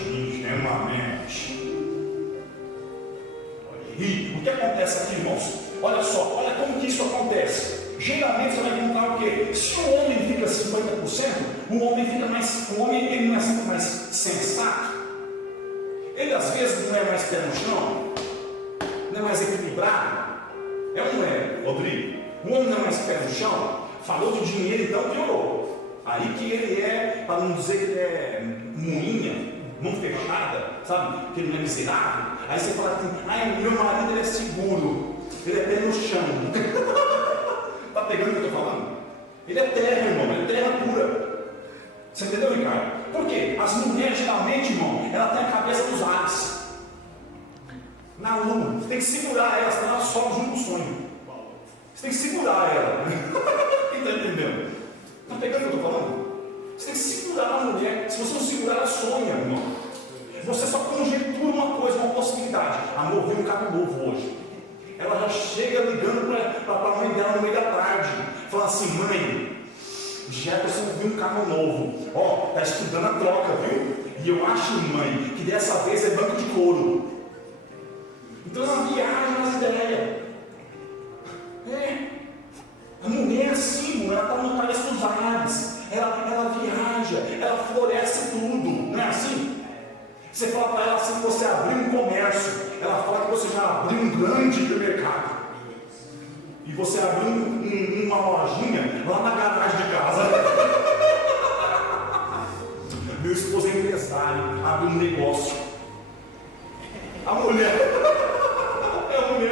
E o que acontece aqui, irmãos? Olha só, olha como que isso acontece. Geralmente você vai encontrar o quê? Se o homem fica 50%, o mulher mais pé no chão? Não é mais equilibrado? É ou não é, Rodrigo? O homem não é mais pé no chão? Falou de dinheiro, então piorou. Aí que ele é, para não dizer que ele é moinha, mão fechada, sabe? Que ele não é miserável. Aí você fala assim, meu marido ele é seguro, ele é pé no chão. Tá pegando o que eu estou falando? Ele é terra, irmão, ele é terra pura. Você entendeu, Ricardo? Por quê? As mulheres, geralmente, irmão, ela tem a cabeça dos ares. Na lua, você tem que segurar ela, senão ela sobe junto com o sonho. Você tem que segurar ela. Quem está entendendo? Está pegando o que eu estou falando? Você tem que segurar a mulher. Se você não segurar, ela sonha, irmão. Você só conjectura uma coisa, uma possibilidade. Amor, veio um carro novo hoje. Ela já chega ligando para a mãe dela no meio da tarde. Fala assim, mãe, Jefferson viu um carro novo. Ó, está estudando a troca, viu? E eu acho, mãe, que dessa vez é banco de couro. Então ela viaja nas ideias. A mulher é assim, ela está no país dos ares. Ela viaja, ela floresce tudo. Não é assim? Você fala para ela assim que você abriu um comércio. Ela fala que você já abriu um grande mercado. E você abriu uma lojinha lá na garagem de casa. Meu esposo é empresário, abre um negócio. A mulher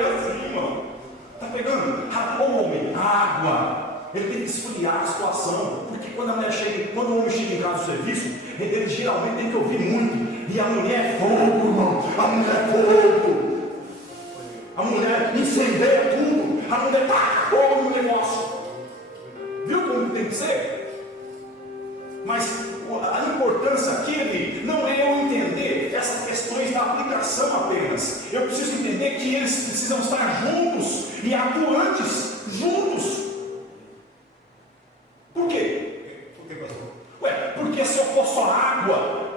assim, irmão. Tá pegando? O homem, água. Ele tem que esfriar a situação. Porque quando o homem chega em casa do serviço, ele geralmente tem que ouvir muito. E a mulher é fogo, irmão. A mulher é fogo. A mulher incendeia tudo. A mulher tá fogo no negócio. Viu como tem que ser? Mas a importância aqui não é eu entender essas questões da aplicação apenas. Eu preciso entender que eles precisam estar juntos e atuantes juntos. Por quê? Por que, pastor? Porque se eu for só água,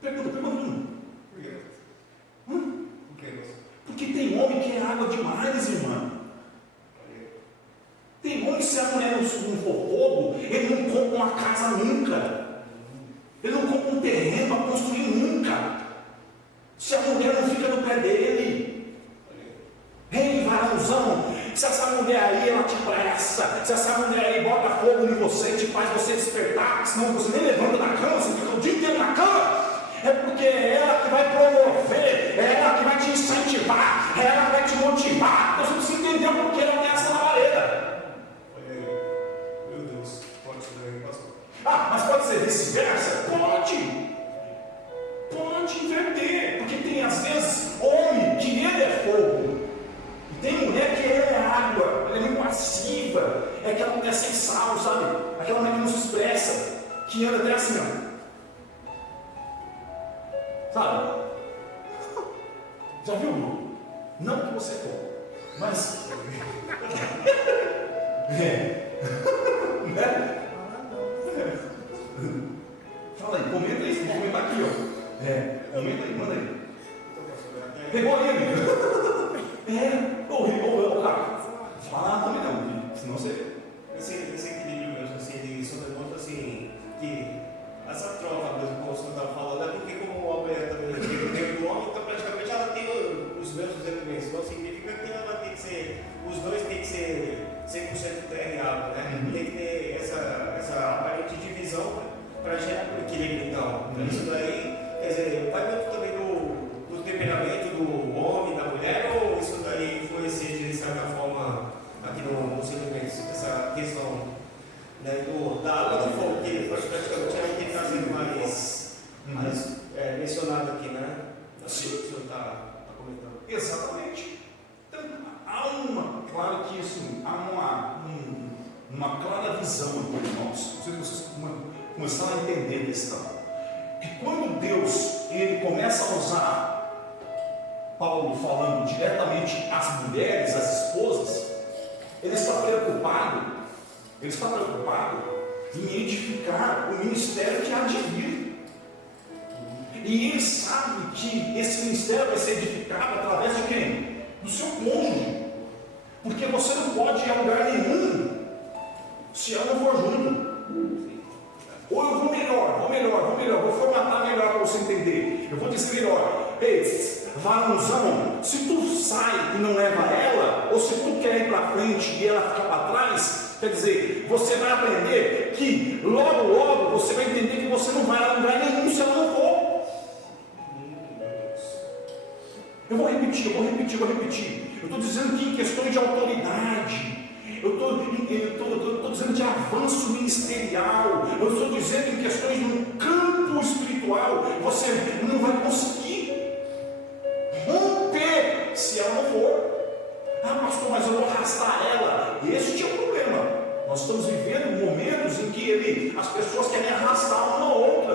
pergunta. Por quê? Por quê, pastor? Porque tem homem que é água demais, irmão. Tem homem que se a mulher não for fogo, ele não compra uma casa nunca. Ele não compra um terreno para construir nunca. Se a mulher não fica no pé dele. Ei, varãozão, se essa mulher aí ela te pressa, se essa mulher aí bota fogo em você, te faz você despertar, senão você nem levanta da cama, você fica o dia inteiro na cama. É porque é ela que vai promover, é ela que vai te incentivar, é ela que vai te motivar. Então você precisa entender o porquê ela tem essa labareda. Meu Deus, pode ser aí, pastor. Mas pode ser vice-versa? Pode inverter, porque tem às vezes homem que ele é fogo, e tem mulher que ele é água, ela é muito passiva, é aquela mulher sem sal, sabe? Aquela mulher que não se expressa, que anda até assim, ó. Sabe? Já viu, irmão? Não que você for, mas. Né? Fala aí, comenta aí, vou comentar aqui, ó. Comenta aí, manda aí. Pegou ele? Ô, cara, fala também não, senão você. Esse equilíbrio mesmo, assim, ele só demonstra assim, que essa troca mesmo, como você estava falando, é porque como o homem também tem o tempo do homem, então praticamente ela tem os mesmos elementos. Então significa que ela tem que ser, os dois tem que ser 100% terra e água, né? Tem que ter essa aparente divisão para gerar um equilíbrio, então. Isso daí, quer dizer, vai muito também do temperamento do homem, da mulher, ou isso daí influencia de certa forma aqui nos elementos, essa questão, né, da água do fogo, que praticamente é o que está sendo mais mencionado aqui, né? Sim. O senhor está comentando. Exatamente. Então, claro que isso, há uma clara visão, irmãos. Não sei se vocês começaram a entender a questão. Que quando Deus ele começa a usar Paulo falando diretamente às mulheres, às esposas, ele está preocupado em edificar o ministério que há de vir. E ele sabe que esse ministério vai ser edificado através de quem? Do seu cônjuge. Porque você não pode ir a lugar nenhum se ela não for junto. Ou eu vou melhor, se tu sai e não leva ela, ou se tu quer ir para frente e ela fica para trás, quer dizer, você vai aprender que logo você vai entender que você não vai a lugar nenhum se ela não for. Eu vou repetir. Eu estou dizendo que em questões de autoridade, eu estou dizendo de avanço ministerial, eu estou dizendo em questões no campo espiritual, você não vai conseguir romper se ela não for. Ah, pastor, mas eu vou arrastar ela. Este é o problema. Nós estamos vivendo momentos em que as pessoas querem arrastar uma ou outra,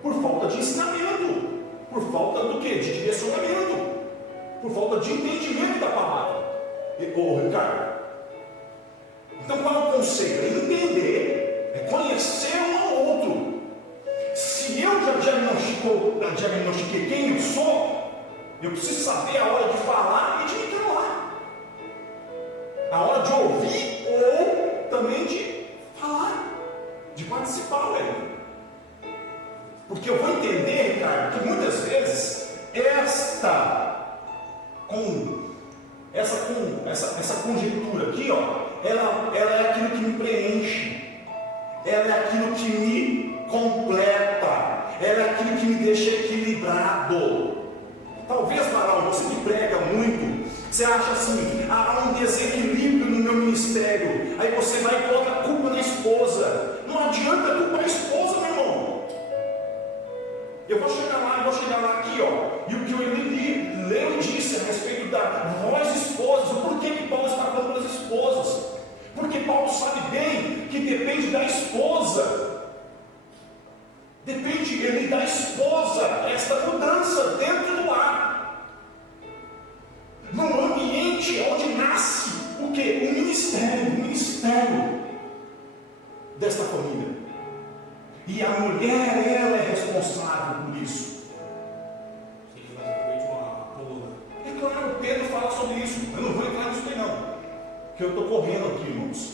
por falta de ensinamento, por falta do quê? De direcionamento, por falta de entendimento da palavra. Ô Ricardo, então qual é o conceito? É entender, é conhecer um ao outro. Se eu já diagnostiquei quem eu sou, eu preciso saber a hora de falar e de me calar, a hora de ouvir ou também de falar, de participar, velho. Porque eu vou entender, Ricardo, que muitas vezes essa conjectura aqui, ó, ela é aquilo que me preenche, ela é aquilo que me completa, ela é aquilo que me deixa equilibrado. Talvez, Barão, você que prega muito, você acha assim, há um desequilíbrio no meu ministério, aí você vai e coloca a culpa na esposa. Não adianta culpar a esposa, meu irmão. Eu vou chegar lá aqui, ó, e o que eu leu e disse a respeito da nós esposas, por que Paulo está falando das esposas? Porque Paulo sabe bem que depende da esposa, depende da esposa, esta mudança dentro do lar, no ambiente onde nasce o que? O ministério desta família. E a mulher, ela é responsável por isso. É claro, Pedro fala sobre isso. Eu não vou entrar nisso aí não, porque eu estou correndo aqui, irmãos.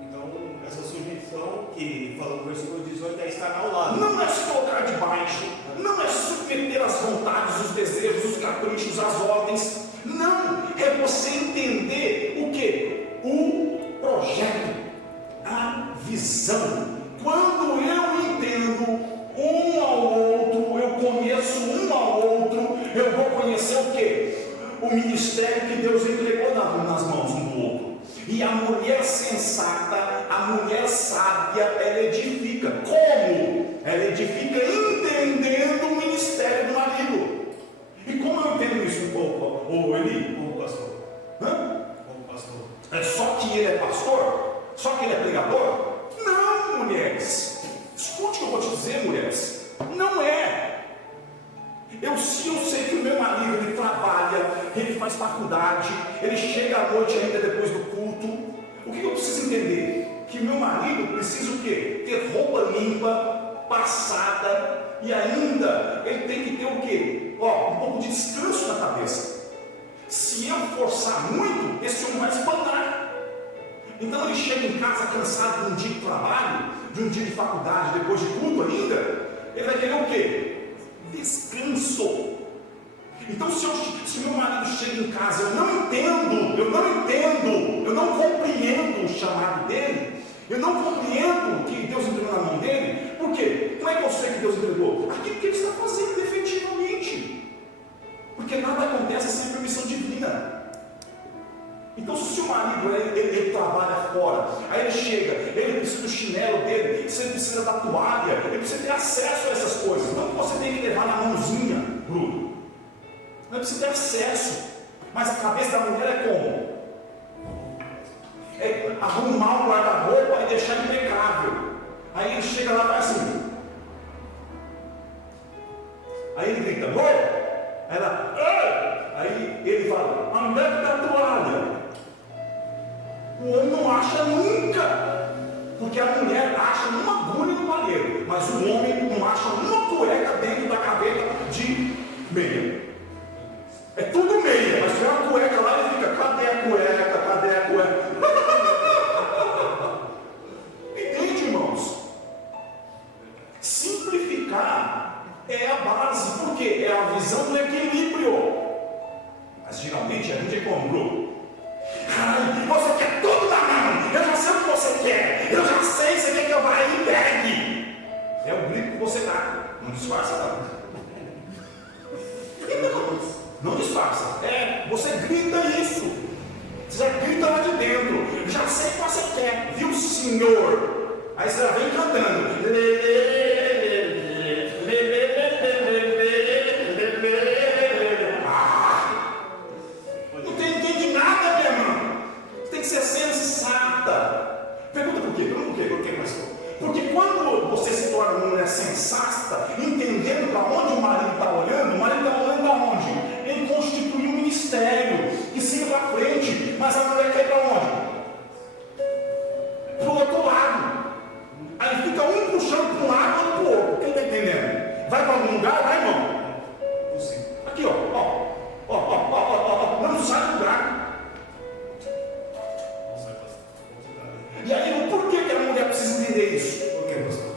Então, essa sujeição que fala no versículo 18 é estar ao lado. Não é se colocar debaixo, não é submeter as vontades, os desejos, os caprichos, as ordens. Não, é você entender o que? O projeto, a visão. Quando eu entendo um ao outro, eu conheço um ao outro, eu vou conhecer o que? O ministério que Deus entregou nas mãos um do outro. E a mulher sensata, a mulher sábia, ela edifica. Como? Ela edifica entendendo o ministério do marido. E como eu entendo isso, Eli? Como pastor. Hã? Como pastor. É só que ele é pastor? Só que ele é pregador? Não, mulheres. Escute o que eu vou te dizer, mulheres. Não é. Eu sei que o meu marido, ele trabalha, ele faz faculdade, ele chega à noite ainda depois do culto. O que eu preciso entender? Que o meu marido precisa o quê? Ter roupa limpa, passada, e ainda ele tem que ter o quê? Um pouco de descanso na cabeça. Se eu forçar muito, esse homem vai espanar. Então ele chega em casa cansado de um dia de trabalho, de um dia de faculdade, depois de culto ainda, ele vai querer o quê? Descanso. Então se meu marido chega em casa, eu não entendo, eu não compreendo o chamado dele, eu não compreendo o que Deus entregou na mão dele. Por quê? Como é que eu sei que Deus entregou? Aquilo que ele está fazendo efetivamente, porque nada acontece sem permissão divina. Então, se o seu marido ele trabalha fora, aí ele chega, ele precisa do chinelo dele, se ele precisa da toalha, ele precisa ter acesso a essas coisas. Não que você tem que levar na mãozinha, Bruno. Não precisa ter acesso. Mas a cabeça da mulher é como? É arrumar o guarda-roupa e deixar impecável. Aí ele chega lá e faz assim. Aí ele grita, oi! Ela, ei! Aí ele fala, onde é que está a toalha? O homem não acha nunca, porque a mulher acha uma agulha no palheiro, mas o homem não acha uma cueca dentro da gaveta de meia. É tudo meia, mas se uma cueca lá, ele fica, cadê a cueca? Cadê a cueca? Entende, irmãos? Simplificar é a base, porque é a visão do equilíbrio. grito como, Bruno? Ai, você quer tudo na mão, eu já sei o que você quer, eu já sei, você quer que eu vá e pegue. É o grito que você dá, não disfarça não. Não disfarça, você grita isso, você grita lá de dentro, já sei o que você quer, viu senhor? Aí você já vem cantando. Não tem entende nada, meu irmão. Você tem que ser sensata. Pergunta por quê? Por quê, pastor? Porque quando você se torna uma mulher sensata, entendendo para onde o marido está olhando, o marido está olhando para onde? Ele constitui um ministério que siga para frente, mas a mulher quer ir para onde? Para o outro lado. Aí fica um puxando para um lado e outro para o outro. Quem está entendendo? Vai para algum lugar, vai, irmão? Aqui, ó. Não sai do lugar. E aí, por que a mulher precisa entender isso? Por que, pastor?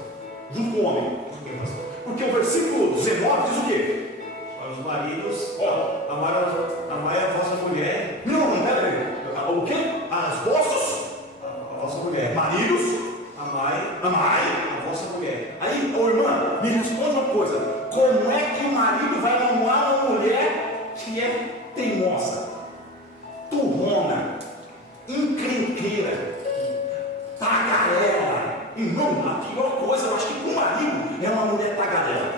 Junto com o homem. Por que, pastor? Porque o versículo 19 diz o quê? Para os maridos, amai a vossa mulher. Não, peraí. O quê? As vossas A vossa mulher. maridos, Amai amai. a vossa mulher. Aí, ô irmã, me responde uma coisa. Como é que o marido vai amar uma mulher que é teimosa, turrona, encrenqueira, tagarela? Irmão, a pior coisa, eu acho que para o marido é uma mulher tagarela.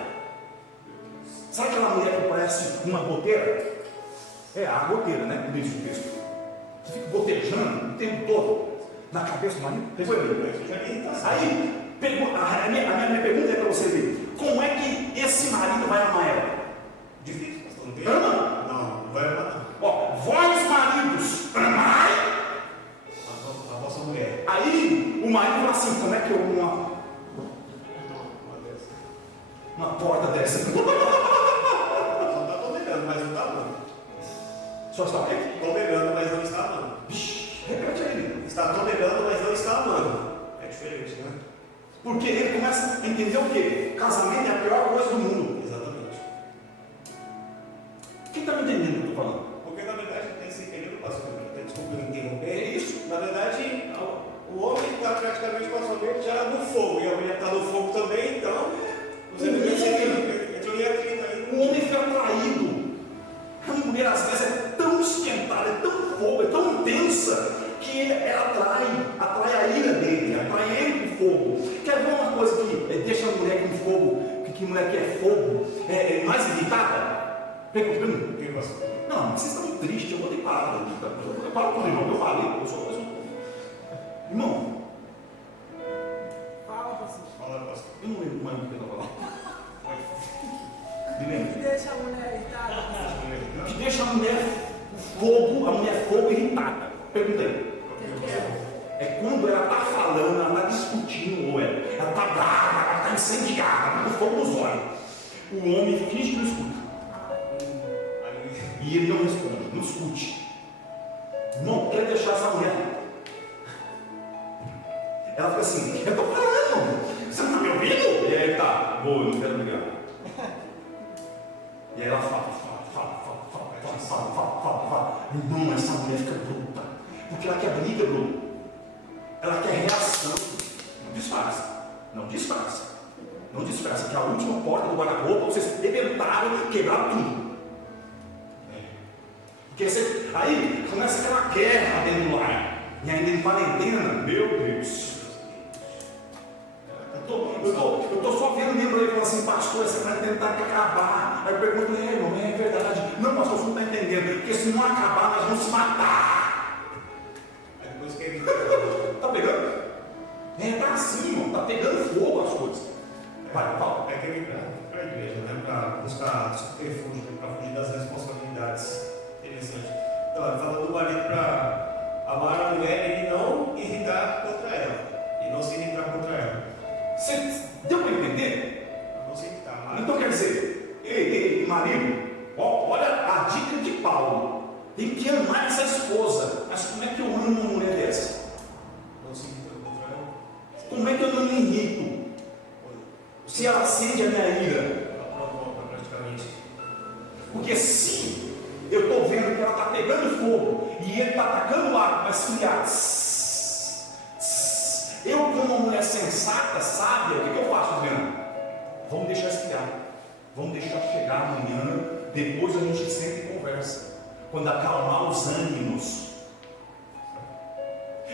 Sabe aquela mulher que parece uma goteira? É a goteira, né? Como diz o texto. Que fica gotejando o tempo todo na cabeça do marido. Aí, a minha pergunta é para você ver: como é que esse marido vai amar ela? Difícil, pastor. Não tem? Ama? Não vai amar. Ó, vós maridos, amai A vossa mulher. Aí o marido fala assim: como é que eu amo uma porta dessa? Só está tolerando, mas não está amando. Só está o quê? Tolerando, mas não está amando. Repete aí. Está tolerando, mas não está amando. É diferente, né? Porque ele começa a entender o quê? Casamento é a pior coisa do mundo. Exatamente. Quem está me entendendo o que eu estou falando? Porque na verdade tem esse período, pastor, desculpa me interromper. É isso. Na verdade, o homem está praticamente com a sua mente já no fogo, e a mulher está no fogo também, então os elementos entram em atrito aí. O homem fica atraído. A mulher às vezes é tão esquentada, é tão fogo, é tão intensa, que ela atrai a ira dele, atrai ele com fogo. Quer ver uma coisa que deixa a mulher com fogo, que mulher que é fogo, é mais irritada? Pergunta. O que, pastor? Não, vocês estão muito tristes, eu vou ter que parar. Eu paro com o irmão, eu falei, eu sou. Irmão, Fala, pastor. Fala, pastor. eu não lembro mais do que eu estava falando. Me O lembro. que deixa a mulher irritada, pastor? O que deixa a mulher fogo irritada? Pergunta aí. O que é? É quando ela está falando, ela está discutindo, ou ela está brava, ela está incendiada, ela está com fogo nos olhos. O homem finge que não escuta. E ele não responde, não escute. Não quer deixar essa mulher. Ela fica assim: eu estou falando, você não está me ouvindo? E aí ele tá: boa, eu não quero brigar. E aí ela fala. Irmão, essa mulher fica bruta. Porque ela quer briga, Bruno. Ela quer reação. Não disfarça. Não disfarça. Não disfarça. Que a última porta do guarda-roupa vocês rebentaram, quebraram tudo. Porque aí começa aquela guerra dentro do lar. E ainda em quarentena, meu Deus. Eu estou só vendo membro aí falando assim: pastor, essa quarentena está para acabar. Aí eu pergunto: irmão, é verdade. Não, pastor, você não está entendendo. Porque se não acabar, nós vamos se matar. É depois que ele. Está pegando? Tá assim, irmão. Está pegando fogo as coisas. Vai, fala. É que ele para a igreja, né? Para buscar subterfúgio, para fugir das responsabilidades. Interessante. Então, ele fala do marido para amar a mulher e não irritar contra ela. E não se irritar contra ela. Você deu para entender? Não se irritar, amar. Então quer dizer, ei, marido, olha a dica de Paulo. Tem que amar essa esposa. Mas como é que eu amo uma mulher dessa? Não se irrita contra ela. Como é que eu não me irrito? Se ela acende a minha ira. Ela provoca praticamente. Porque se eu estou vendo que ela está pegando fogo e ele está tacando lá, vai esfriar. Eu, como uma mulher sensata, sábia, o que eu faço, Adriana? Vamos deixar esfriar. Vamos deixar chegar amanhã, depois a gente senta e conversa. Quando acalmar os ânimos.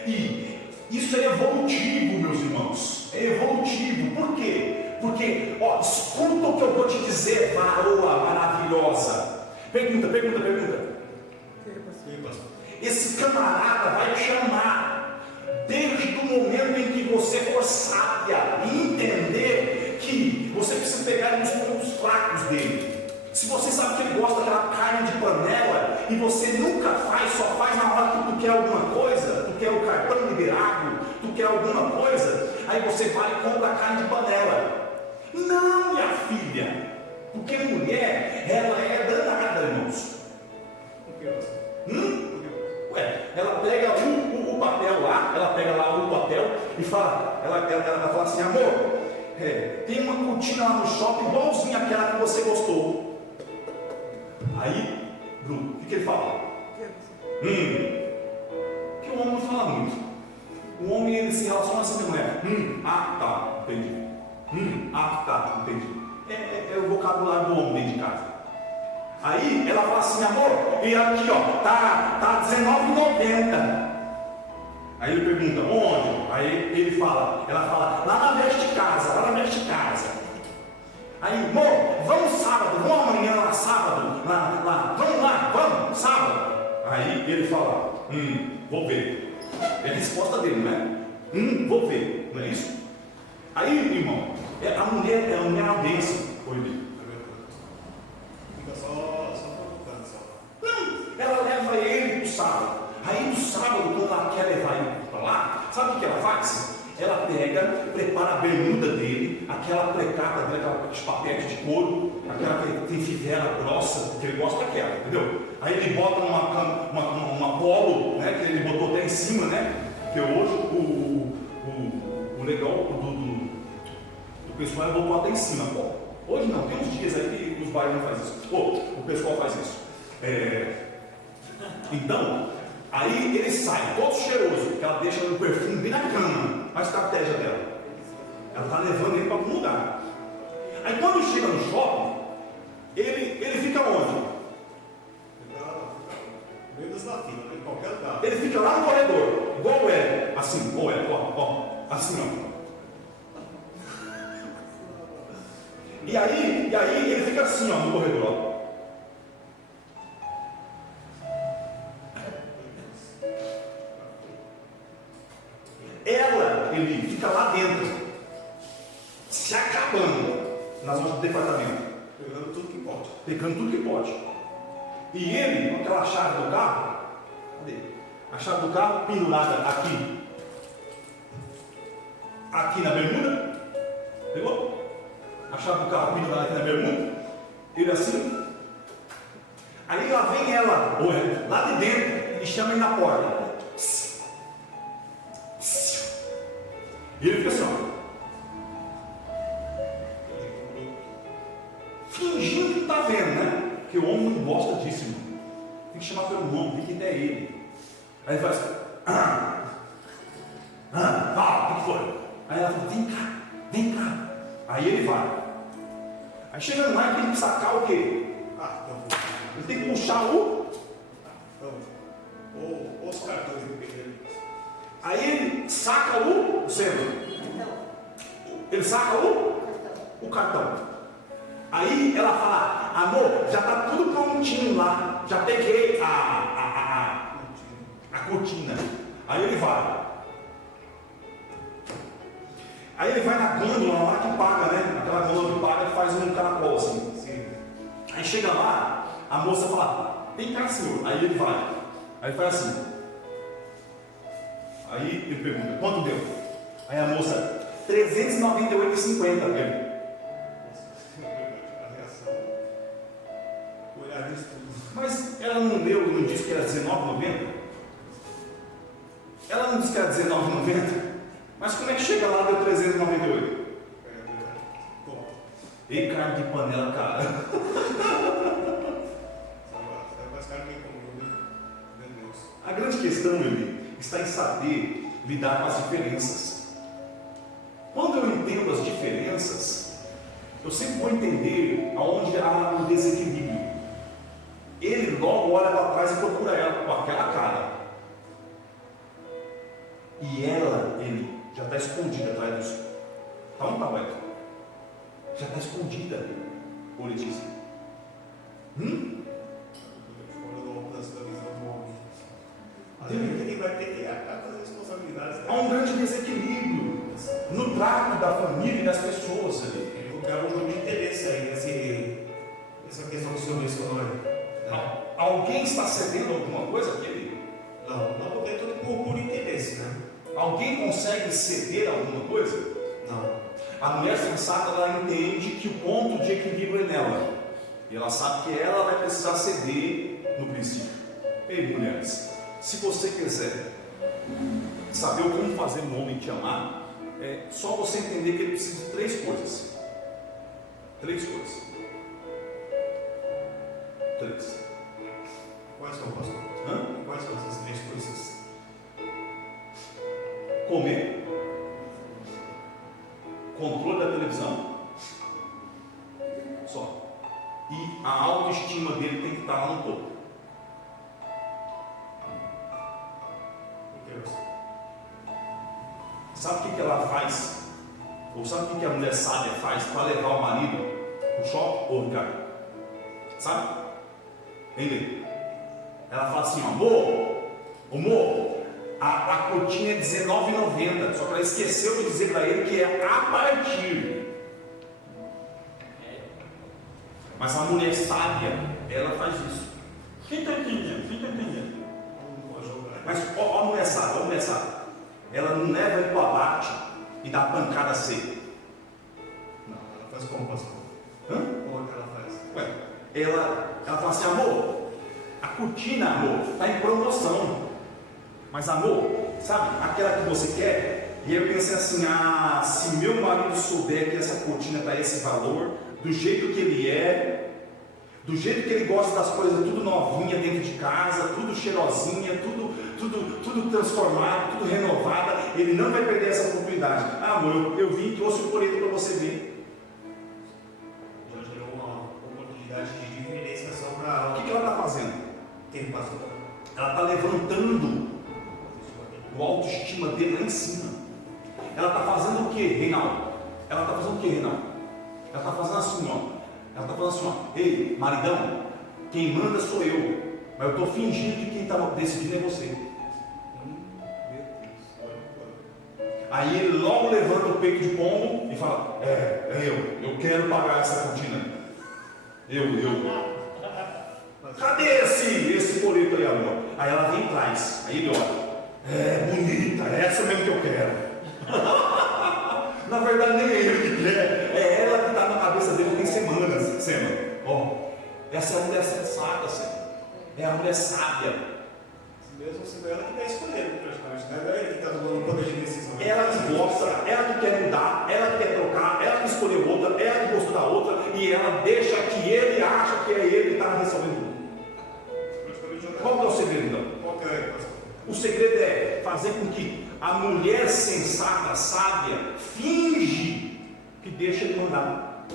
E isso é evolutivo, meus irmãos. É evolutivo. Por quê? Porque, ó, escuta o que eu vou te dizer, varoa maravilhosa. Pergunta. Esse camarada vai te chamar desde o momento em que você for sábia e entender que você precisa pegar nos pontos fracos dele. Se você sabe que ele gosta daquela carne de panela e você nunca faz, só faz na hora que tu quer alguma coisa, tu quer o cartão liberado, tu quer alguma coisa, aí você vai e compra a carne de panela. Não, minha filha, porque mulher, ela é danada, irmãos. Ué, ela pega o papel lá, ela pega lá o papel e fala, ela fala assim, amor, tem uma cortina lá no shopping igualzinha àquela que você gostou. Aí, Bruno, o que ele fala? Que o homem não fala muito. O homem, ele se relaciona assim com a mulher. Tá, entendi. Tá, entendi. É o vocabulário do homem dentro de casa. Aí ela fala assim, amor, e aqui ó, tá R$19,90. Aí ele pergunta, onde? Aí ela fala, lá na Veste Casa. Aí, amor, vamos sábado, vamos amanhã lá sábado, vamos sábado. Aí ele fala, vou ver. É a resposta dele, não é? Vou ver, não é isso? Aí, irmão, a mulher é uma bênção. Oi, Fica só provocando só. Não, ela leva ele para o sábado. Aí no sábado, quando ela quer levar ele para lá, sabe o que ela faz? Ela pega, prepara a bermuda dele, aquela precata dele, aquela papete de couro, aquela que tem fivela grossa, que ele gosta daquela, entendeu? Aí ele bota uma polo, né, que ele botou até em cima, né? Porque hoje o legal do pessoal é botar até em cima. Pô, hoje não, tem uns dias aí que os bailes não fazem isso. Pô, o pessoal faz isso. Então, aí ele sai todo cheiroso, que ela deixa o perfume bem na cama. A estratégia dela, ela está levando ele para algum lugar. Aí quando chega no shopping, ele fica onde? Meio da fila, em qualquer lugar. Ele fica lá no corredor, igual o Hélio, assim, ó, assim ó. E aí ele fica assim ó, no corredor, ó. Ele fica lá dentro, se acabando nas lojas do departamento, Pegando tudo que pode. E ele, com aquela chave do carro, cadê? A chave do carro pendurada aqui na bermuda, pegou? A chave do carro pendurada aqui na bermuda, ele assim. Aí lá vem ela, lá de dentro, e chama ele na porta. E ele fica assim, ó, fingindo que não está vendo, né? Porque o homem não gosta disso, irmão. Tem que chamar pelo nome, tem que ter ele. Aí ele faz assim, o que foi? Aí ela fala, vem cá. Aí ele vai. Aí chegando lá, ele tem que sacar o quê? Ele tem que puxar os cartões do pequeno. Aí ele saca o centro. Ele saca o cartão. Aí ela fala, amor, já está tudo prontinho lá. Já peguei a cortina. Aí ele vai. Aí ele vai na gôndola lá que paga, né? Aquela gôndola que paga que faz um caracol assim. Sim. Aí chega lá, a moça fala, vem cá, senhor. Aí ele vai. Aí ele faz assim. Aí ele pergunta, quanto deu? Aí a moça, R$398,50. A reação. Olhar isso tudo. Mas ela não leu, não disse que era R$19,90? Ela não disse que era R$19,90? Mas como é que chega lá e deu R$398? E carne de panela, cara. Sabe mais caro que comum, né? Meu Deus. A grande questão, meu amigo, está em saber lidar com as diferenças. Quando eu entendo as diferenças, eu sempre vou entender aonde há um desequilíbrio. Ele logo olha para trás e procura ela com aquela cara. E ele já está escondida atrás disso. Tá onde está o Elton? Já está escondida, ô Letícia. Ele vai ter que arcar com as responsabilidades. Há um grande desequilíbrio no trato da família e das pessoas ali. Ele quer um jogo de interesse aí, essa questão que o senhor mencionou aí. Alguém está cedendo alguma coisa aqui? Não porque é tudo por interesse, né? Alguém consegue ceder alguma coisa? Não. A mulher sensata, ela entende que o ponto de equilíbrio é nela. E ela sabe que ela vai precisar ceder no princípio. Ei, mulheres, se você quiser saber como fazer um homem te amar, é só você entender que ele precisa de 3 coisas. 3 coisas. 3. Quais são, pastor? Quais são essas 3 coisas? Comer, controle da televisão, só. E a autoestima dele tem que estar lá no topo. Sabe o que ela faz? Ou sabe o que a mulher sábia faz para levar o marido pro shopping? Ô, Ricardo, sabe? Entendeu? Ela fala assim: amor, a cortina é R$19,90. Só que ela esqueceu de dizer para ele que é a partir. Mas a mulher sábia, ela faz isso. Quem está entendendo? Mas ó, a mulher sábia, ela não leva ele para o abate e dá pancada seca. Não, ela faz como, pastor? Como é que ela faz? Ué, ela fala assim: amor, a cortina, amor, está em promoção. Mas amor, sabe, aquela que você quer? E eu pensei assim: se meu marido souber que essa cortina está esse valor, do jeito que ele é, do jeito que ele gosta das coisas tudo novinha dentro de casa, tudo cheirosinha, tudo transformado, tudo renovada, ele não vai perder essa oportunidade. Amor, eu vim e trouxe o coreto para você ver. Já gerou uma oportunidade de diferenciação para ela. O que ela está fazendo? Quem passou? Ela está levantando o autoestima dele lá em cima. Ela está fazendo o que, Reinaldo? Ela está está fazendo assim, ó. Ela está falando assim, ó: ei, maridão, quem manda sou eu, mas eu estou fingindo que quem está decidindo é você. Aí ele logo levanta o peito de pombo e fala: eu quero pagar essa cortina. Eu. Cadê esse boleto aí, amor? Aí ela vem atrás, aí ele olha: é bonita, é essa mesmo que eu quero. Na verdade, nem é ele que quer, é ela que está na cabeça dele tem semanas. Essa é a mulher sensata, Senhor. É a mulher sábia. Mesmo sendo ela que está escolhendo, praticamente, não é ele que está tomando poder de decisão. Ela que gosta, ela que quer mudar, ela que quer trocar, ela que escolheu outra, ela que gostou da outra, e ela deixa que ele acha que é ele que está resolvendo tudo. Qual que é o segredo, então? Qual que é, pastor? O segredo é fazer com que a mulher sensata, sábia, finge que deixa ele mandar.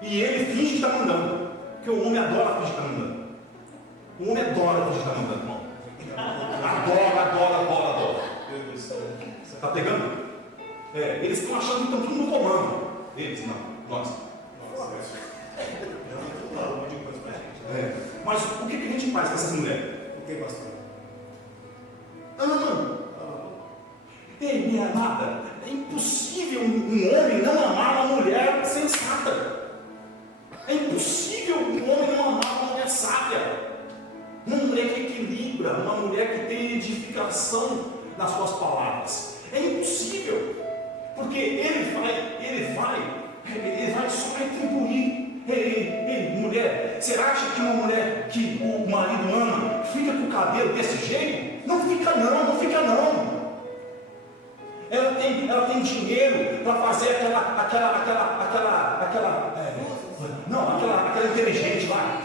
E ele finge que está mandando. Porque o homem adora fingir que está mandando. O homem adora fingir que está mandando, irmão. Adora. Está pegando? Eles estão achando que estão tudo no comando. Eles não, nós. Mas o que a gente faz com essas mulheres? O que, pastor? Ama. Ei, minha amada, é impossível um homem não amar uma mulher sensata. É impossível um homem não amar uma mulher sábia. Uma mulher que equilibra, uma mulher que tem edificação nas suas palavras. É impossível. Porque ele vai só retribuir. Ei, mulher, você acha que uma mulher que o marido ama fica com o cabelo desse jeito? Não fica não. Ela tem dinheiro para fazer aquela inteligente lá,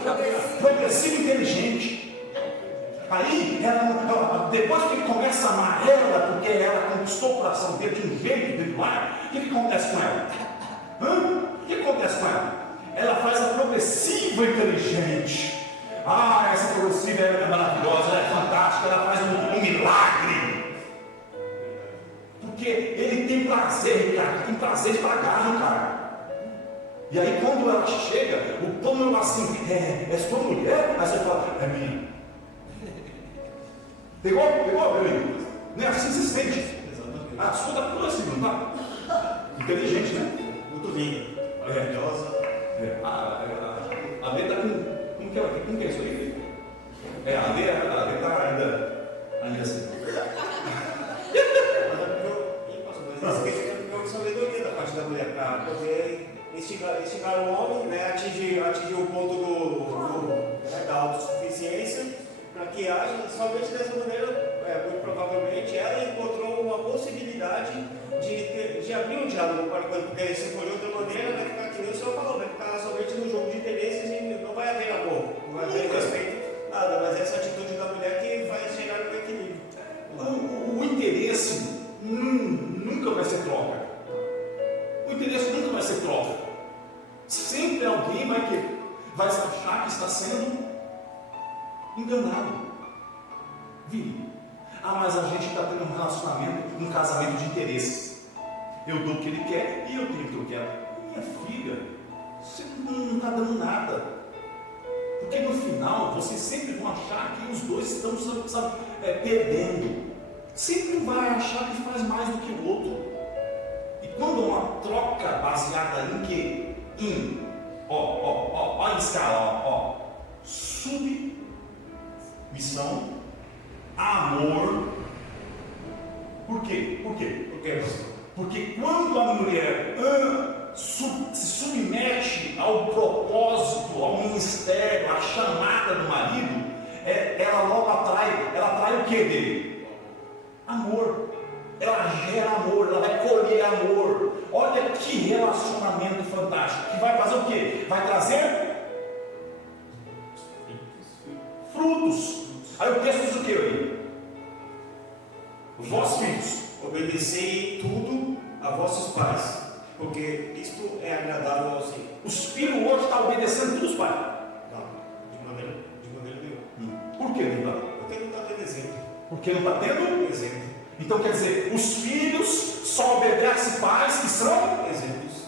progressiva inteligente. Aí, depois que ele começa a amar ela, porque ela conquistou o coração dele de um jeito dentro do lar, o que acontece com ela? O que acontece com ela? Ela faz a progressiva inteligente. Essa progressiva é maravilhosa, ela é fantástica, ela faz um milagre. Porque ele tem prazer, Ricardo, tem prazer de pagar no cara. E aí quando ela chega, o plano é assim, é sua mulher? Aí você fala, é minha. Pegou, meu amigo? Não é assim que se sente. A sua tá tudo assim, não tá? Inteligente, né? Muito linda, maravilhosa. A Lê está com que é isso aí? A Lê está ainda assim. Mas isso é sabedoria da parte da mulher para poder instigar o homem, né, atingir o ponto da autossuficiência, para que haja, somente dessa maneira, muito provavelmente, ela encontrou uma possibilidade de abrir um diálogo para quando, porque se for de outra maneira, vai ficar que nem o senhor falou, vai ficar somente no jogo de interesses e não vai haver amor, não vai haver respeito, nada, mas essa atitude da mulher que vai chegar no equilíbrio. O interesse nunca vai ser troca. O interesse nunca vai ser troca. Sempre alguém vai achar que está sendo enganado. Vini, mas a gente está tendo um relacionamento, um casamento de interesses. Eu dou o que ele quer e eu tenho o que eu quero. Minha filha, você não está dando nada. Porque no final, vocês sempre vão achar que os dois estão perdendo. Sempre vai achar que faz mais do que o outro. E quando é uma troca baseada em quê? Olha a escala, submissão, amor. Por quê? Porque quando a mulher se submete ao propósito, ao ministério, à chamada do marido, ela logo atrai o que dele? Amor. Ela gera amor, ela vai colher amor. Olha que relacionamento fantástico. Que vai fazer o quê? Vai trazer frutos. Aí o texto diz o que aí? Vós filhos, obedecei em tudo a vossos pais, porque isto é agradável ao Senhor. Os filhos hoje estão obedecendo todos os pais. Não, de maneira nenhuma. Por que não está? Porque não está tendo exemplo. Porque não está tendo exemplo. Então quer dizer, os filhos só obedecem pais que são exemplos.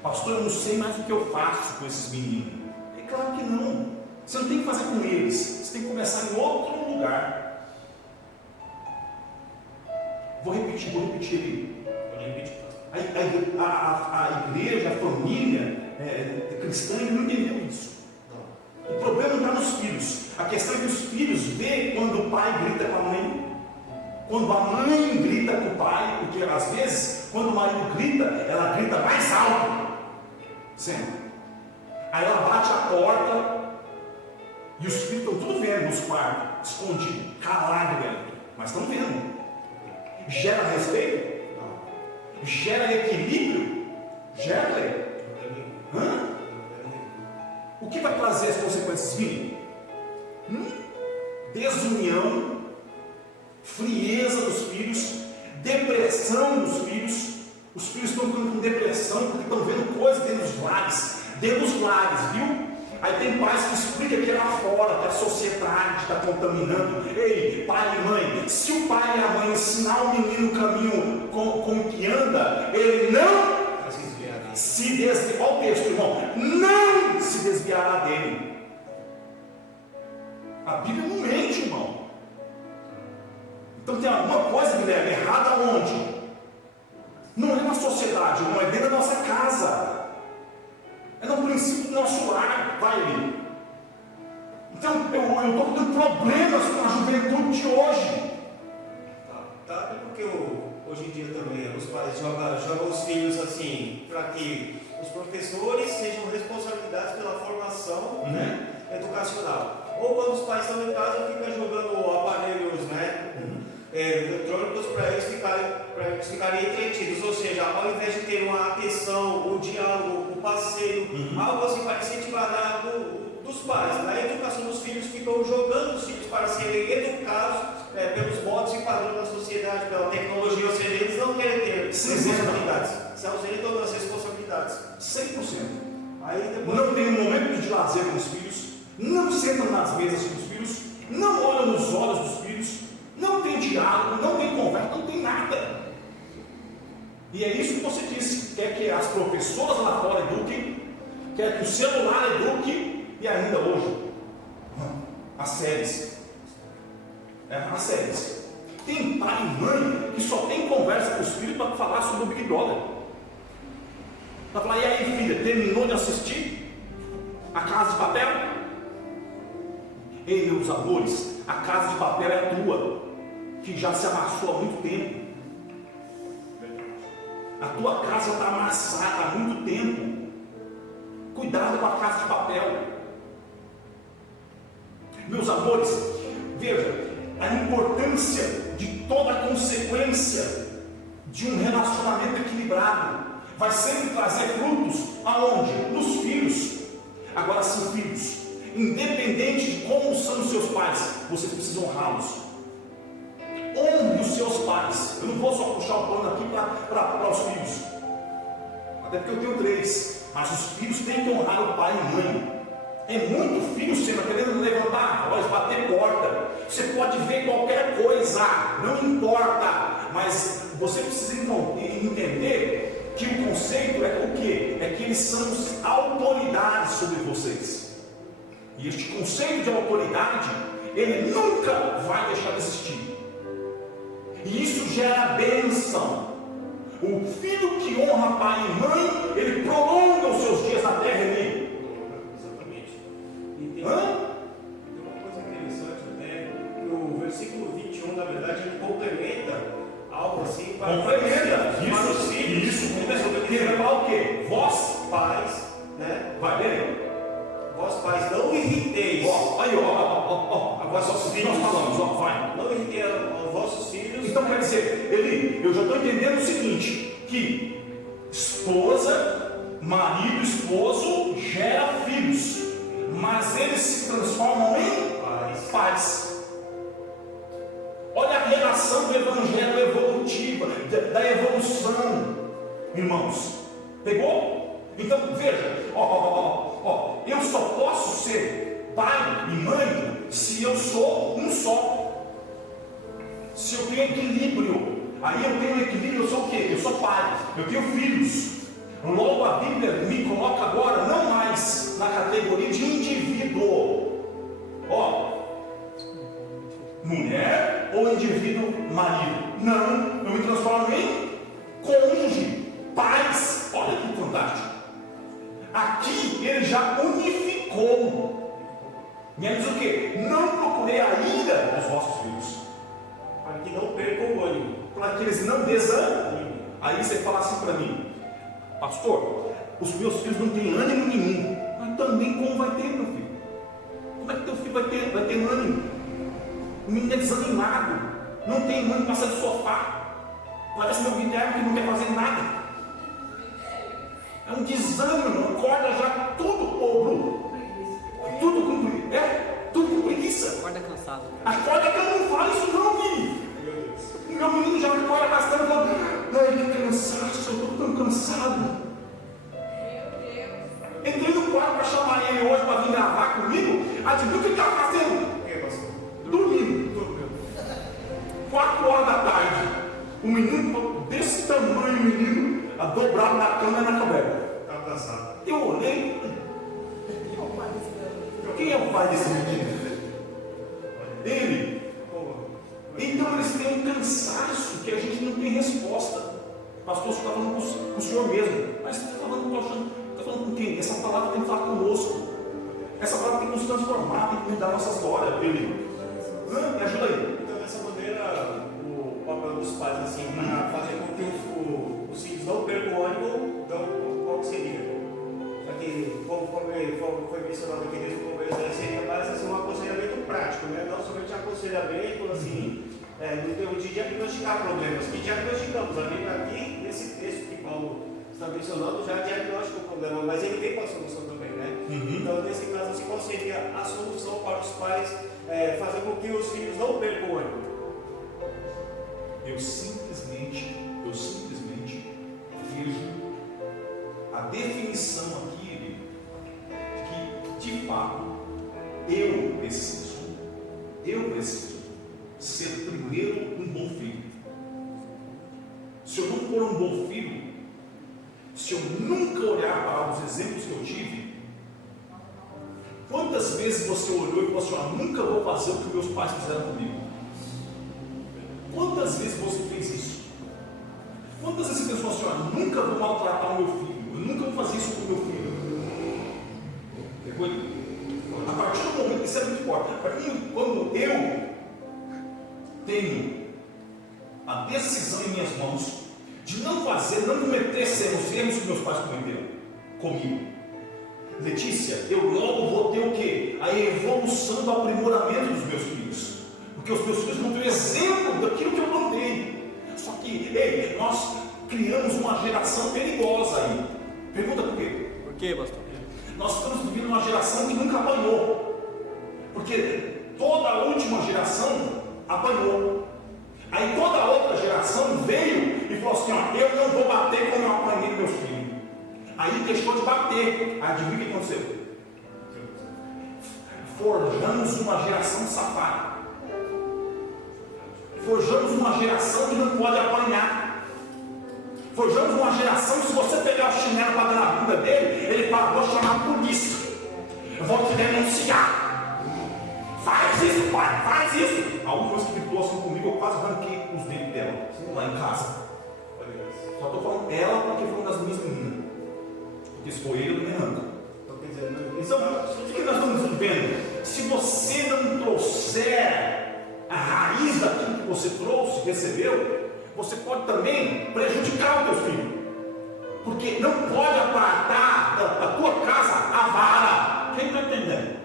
Pastor, eu não sei mais o que eu faço com esses meninos. É claro que não. Você não tem que fazer com eles. Você tem que começar em outro lugar. Vou repetir a igreja, a família cristã não entendeu isso. O problema não está nos filhos. A questão é que os filhos veem quando o pai grita com a mãe, quando a mãe grita com o pai, porque às vezes, quando o marido grita, ela grita mais alto. Sempre. Aí ela bate a porta e os filhos estão tudo vendo nos quartos, escondido, calado vendo, mas estão vendo. Gera respeito? Não. Gera equilíbrio? Gera? O que vai trazer as consequências, filho? Desunião, frieza dos filhos, depressão dos filhos. Os filhos estão ficando com depressão porque estão vendo coisas dentro dos lares, viu? Aí tem pais que explicam que é lá fora, que a sociedade está contaminando. Ei, pai e mãe, se o pai e a mãe ensinar o menino o caminho com que anda, ele não se desviará. Olha o texto, irmão. Não se desviará dele. A Bíblia não mente, irmão. Então tem alguma coisa, Guilherme, errada onde? Não é na sociedade, não é dentro da nossa casa. É no princípio do nosso lar, vai ali. Então eu estou tendo problemas com a juventude de hoje. Tá, porque hoje em dia também os pais jogam os filhos assim, para que os professores sejam responsáveis pela formação educacional. Ou quando os pais estão em casa, ficam jogando aparelhos eletrônicos para eles ficarem entretidos. Ou seja, ao invés de ter uma atenção, um diálogo, um passeio, algo assim para incentivar do dos pais. Na educação dos filhos, ficam jogando os filhos para serem educados pelos modos e padrões da sociedade, pela tecnologia, ou seja, eles não querem ter responsabilidades, se ausentam das responsabilidades. 100%. Aí depois... Não tem um momento de lazer com os filhos, não sentam nas mesas com os filhos, não olham nos olhos dos filhos, não tem diálogo, não tem conversa, não tem nada. E é isso que você disse, quer que as professoras lá fora eduquem, quer que o celular eduque, e ainda hoje, as séries. As séries. Tem pai e mãe que só tem conversa com os filhos para falar sobre o Big Brother. Para falar, e aí filha, terminou de assistir A Casa de Papel? Ei, meus amores, a Casa de Papel é tua, que já se amassou há muito tempo. A tua casa está amassada há muito tempo. Cuidado com a Casa de Papel. Meus amores, veja a importância de toda a consequência de um relacionamento equilibrado. Vai sempre trazer frutos aonde? Nos filhos. Agora sim, filhos, independente de como são os seus pais, vocês precisam honrá-los. Honre os seus pais. Eu não vou só puxar o pano aqui para os filhos, até porque eu tenho 3, mas os filhos têm que honrar o pai e mãe. É muito filho sendo querendo levantar a voz, bater porta. Você pode ver qualquer coisa, não importa, mas você precisa entender que o conceito é o quê? É que eles são autoridades sobre vocês. E este conceito de autoridade, ele nunca vai deixar de existir. E isso gera bênção. O filho que honra pai e mãe, ele prolonga os seus dias na terra, ele. Exatamente. E tem uma coisa interessante até, que o versículo 21, na verdade, ele complementa algo assim para os filhos. Isso. Ele vai falar o quê? Vós, pais, né? vai ler? Vós pais, não irriteis. Aí, ó. Agora só os filhos nós falamos, ó, vai. Não irriteis aos vossos filhos. Então quer dizer, Eli, eu já estou entendendo o seguinte, que esposa, marido, esposo gera filhos, mas eles se transformam em pais. Olha a relação do evangelho evolutiva, da evolução, irmãos. Pegou? Então veja, eu só posso ser pai e mãe se eu sou um só. Se eu tenho equilíbrio, aí eu tenho equilíbrio, eu sou o quê? Eu sou pai, eu tenho filhos. Logo a Bíblia me coloca agora não mais na categoria de indivíduo. Mulher ou indivíduo marido. Não, eu me transformo em cônjuge, pais. Olha que fantástico. Aqui ele já unificou. E ele diz o quê? Não procurei a ira dos vossos filhos, para que não percam o ânimo, para que eles não desanimem. Aí você fala assim para mim, pastor, os meus filhos não têm ânimo nenhum. Mas também como vai ter, meu filho? Como é que teu filho vai ter ânimo? O menino é desanimado, não tem mãe para sair do sofá. Parece meu Guilherme que não quer fazer nada. É um desânimo, acorda já tudo pobre, tudo com preguiça. Acorda cansado. Acorda que eu não falo isso não, filho. Meu menino já acorda arrastando, falando, ai que cansaço, eu estou tão cansado. Entrei no quarto para chamar ele hoje para vir gravar comigo. Adivinha o que ele estava fazendo? Dormindo. 4 horas da tarde. O menino desse tamanho, o menino, dobrado na cama e na coberta. Estava cansado. Eu olhei. Quem é o pai desse menino? Ele. Então eles têm um cansaço que a gente não tem resposta. Pastor, você está falando com o senhor mesmo. Mas você está falando com quem? Essa palavra tem que falar conosco. Essa palavra tem que nos transformar, tem que mudar nossa história. Ele. Me ajuda aí. Então, dessa maneira, o papel dos pais, assim, para fazer com que os filhos não percam o ânimo, então, qual seria? Só que, conforme foi mencionado aqui desde o começo, seria mais assim, um aconselhamento prático, né? Não somente aconselhamento, assim, de diagnosticar problemas, que diagnosticamos. A Bíblia aqui, nesse texto que Paulo está mencionando já diagnóstico do problema, mas ele vem com a solução também, né? Então, nesse caso, assim, qual seria a solução para os pais fazer com que os filhos não percam o ânimo? Eu simplesmente vejo a definição aqui de que, de fato, eu preciso ser primeiro um bom filho. Se eu não for um bom filho, se eu nunca olhar para os exemplos que eu tive, quantas vezes você olhou e falou assim: eu nunca vou fazer o que meus pais fizeram comigo? Quantas vezes você fez isso? Quantas vezes você pensou assim: eu nunca vou maltratar o meu filho, eu nunca vou fazer isso com o meu filho? A partir do momento, isso é muito forte, quando eu tenho a decisão em minhas mãos de não fazer, não cometer os erros que meus pais cometeram comigo, Letícia, eu logo vou ter o quê? A evolução do aprimoramento dos meus filhos, porque os meus filhos vão ter o exemplo daquilo que eu plantei. Só que, ei, nós criamos uma geração perigosa aí. Pergunta por quê? Por quê, pastor? Nós estamos vivendo uma geração que nunca apanhou, porque toda a última geração apanhou. Aí toda a outra geração veio e falou assim: ó, eu não vou bater como eu apanhei meus filhos. Aí deixou de bater. Adivinha o que aconteceu? Forjamos uma geração safada. Forjamos uma geração que não pode apanhar. Forjamos uma geração que, se você pegar o chinelo para dar na bunda dele, ele fala: vou chamar a polícia, eu vou te denunciar. Faz isso, pai, faz isso. A última vez que gritou assim comigo, eu quase arranquei os dentes dela lá em casa. Só estou falando ela porque foi uma das minhas meninas. Porque se for ele, eu também arranco. Então, o que nós estamos vivendo? Se você não trouxer a raiz daquilo que você trouxe, recebeu, você pode também prejudicar o teu filho. Porque não pode apartar da tua casa a vara. Quem está entendendo?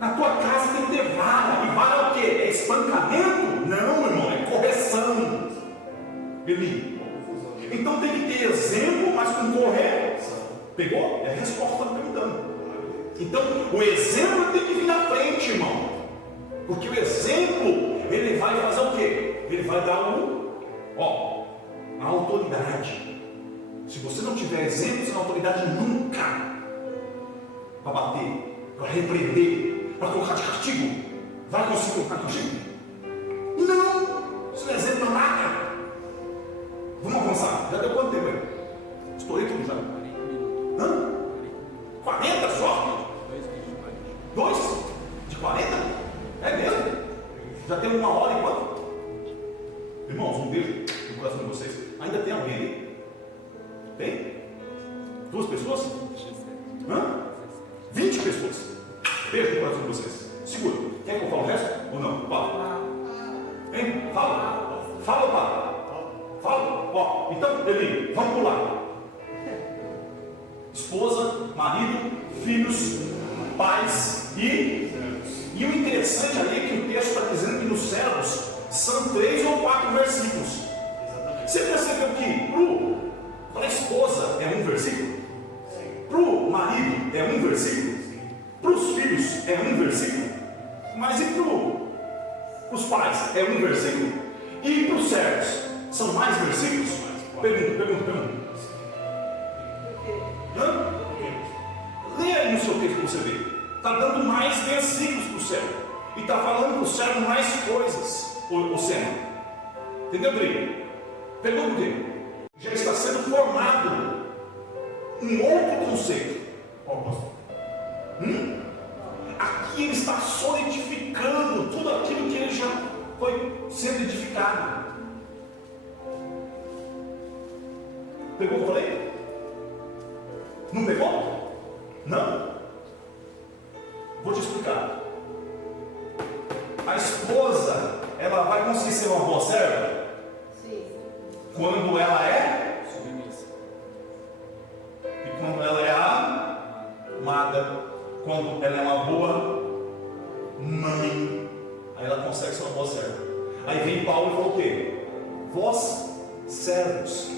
Na tua casa tem que ter vara. E vara é o quê? É espancamento? Não, irmão, é correção. Beleza? Então tem que ter exemplo, mas com correção. Pegou? É a resposta que está me dando. Então o exemplo tem que vir na frente, irmão. Porque o exemplo, ele vai fazer o quê? Ele vai dar a autoridade. Se você não tiver exemplo, você não tem autoridade nunca para bater, para repreender, para colocar de castigo. Vai conseguir colocar de castigo? Não! Isso não é exemplo para nada. Vamos avançar. Já deu quanto tempo aí? Estourei tudo já. 40 só? 2 de 40? É mesmo? Já tem 1 hora e quanto? Irmãos, um beijo no coração de vocês. Ainda tem alguém aí? Tem? 2 pessoas? 20 pessoas. Beijo no coração de vocês. Segura. Quer que eu fale o resto? Ou não? Fala. Hein? Fala. Fala, Paulo. Fala. Ó, então, Eli, vamos pular. Esposa, marido, filhos, pais e o interessante ali é que o texto está dizendo que nos servos são 3 ou 4 versículos. Você percebeu que para a esposa é 1 versículo? Para o marido é 1 versículo? Para os filhos é 1 versículo? Mas e para os pais é 1 versículo? E para os servos são mais versículos? Pergunta. Lê aí no seu texto para você ver. Está dando mais versículos para o servo. E está falando para o servo mais coisas. O servo. Entendeu, Rodrigo? Pergunta dele. Já está sendo formado um outro conceito. Aqui ele está solidificando tudo aquilo que ele já foi sendo edificado. Pegou o que eu falei? Não pegou? Não? Vou te explicar. A esposa, ela vai conseguir ser uma boa serva? Sim. Quando ela é submissa. E quando ela é amada. Quando ela é uma boa mãe. Aí ela consegue ser uma boa serva. Aí vem Paulo e fala o quê? Vós, servos,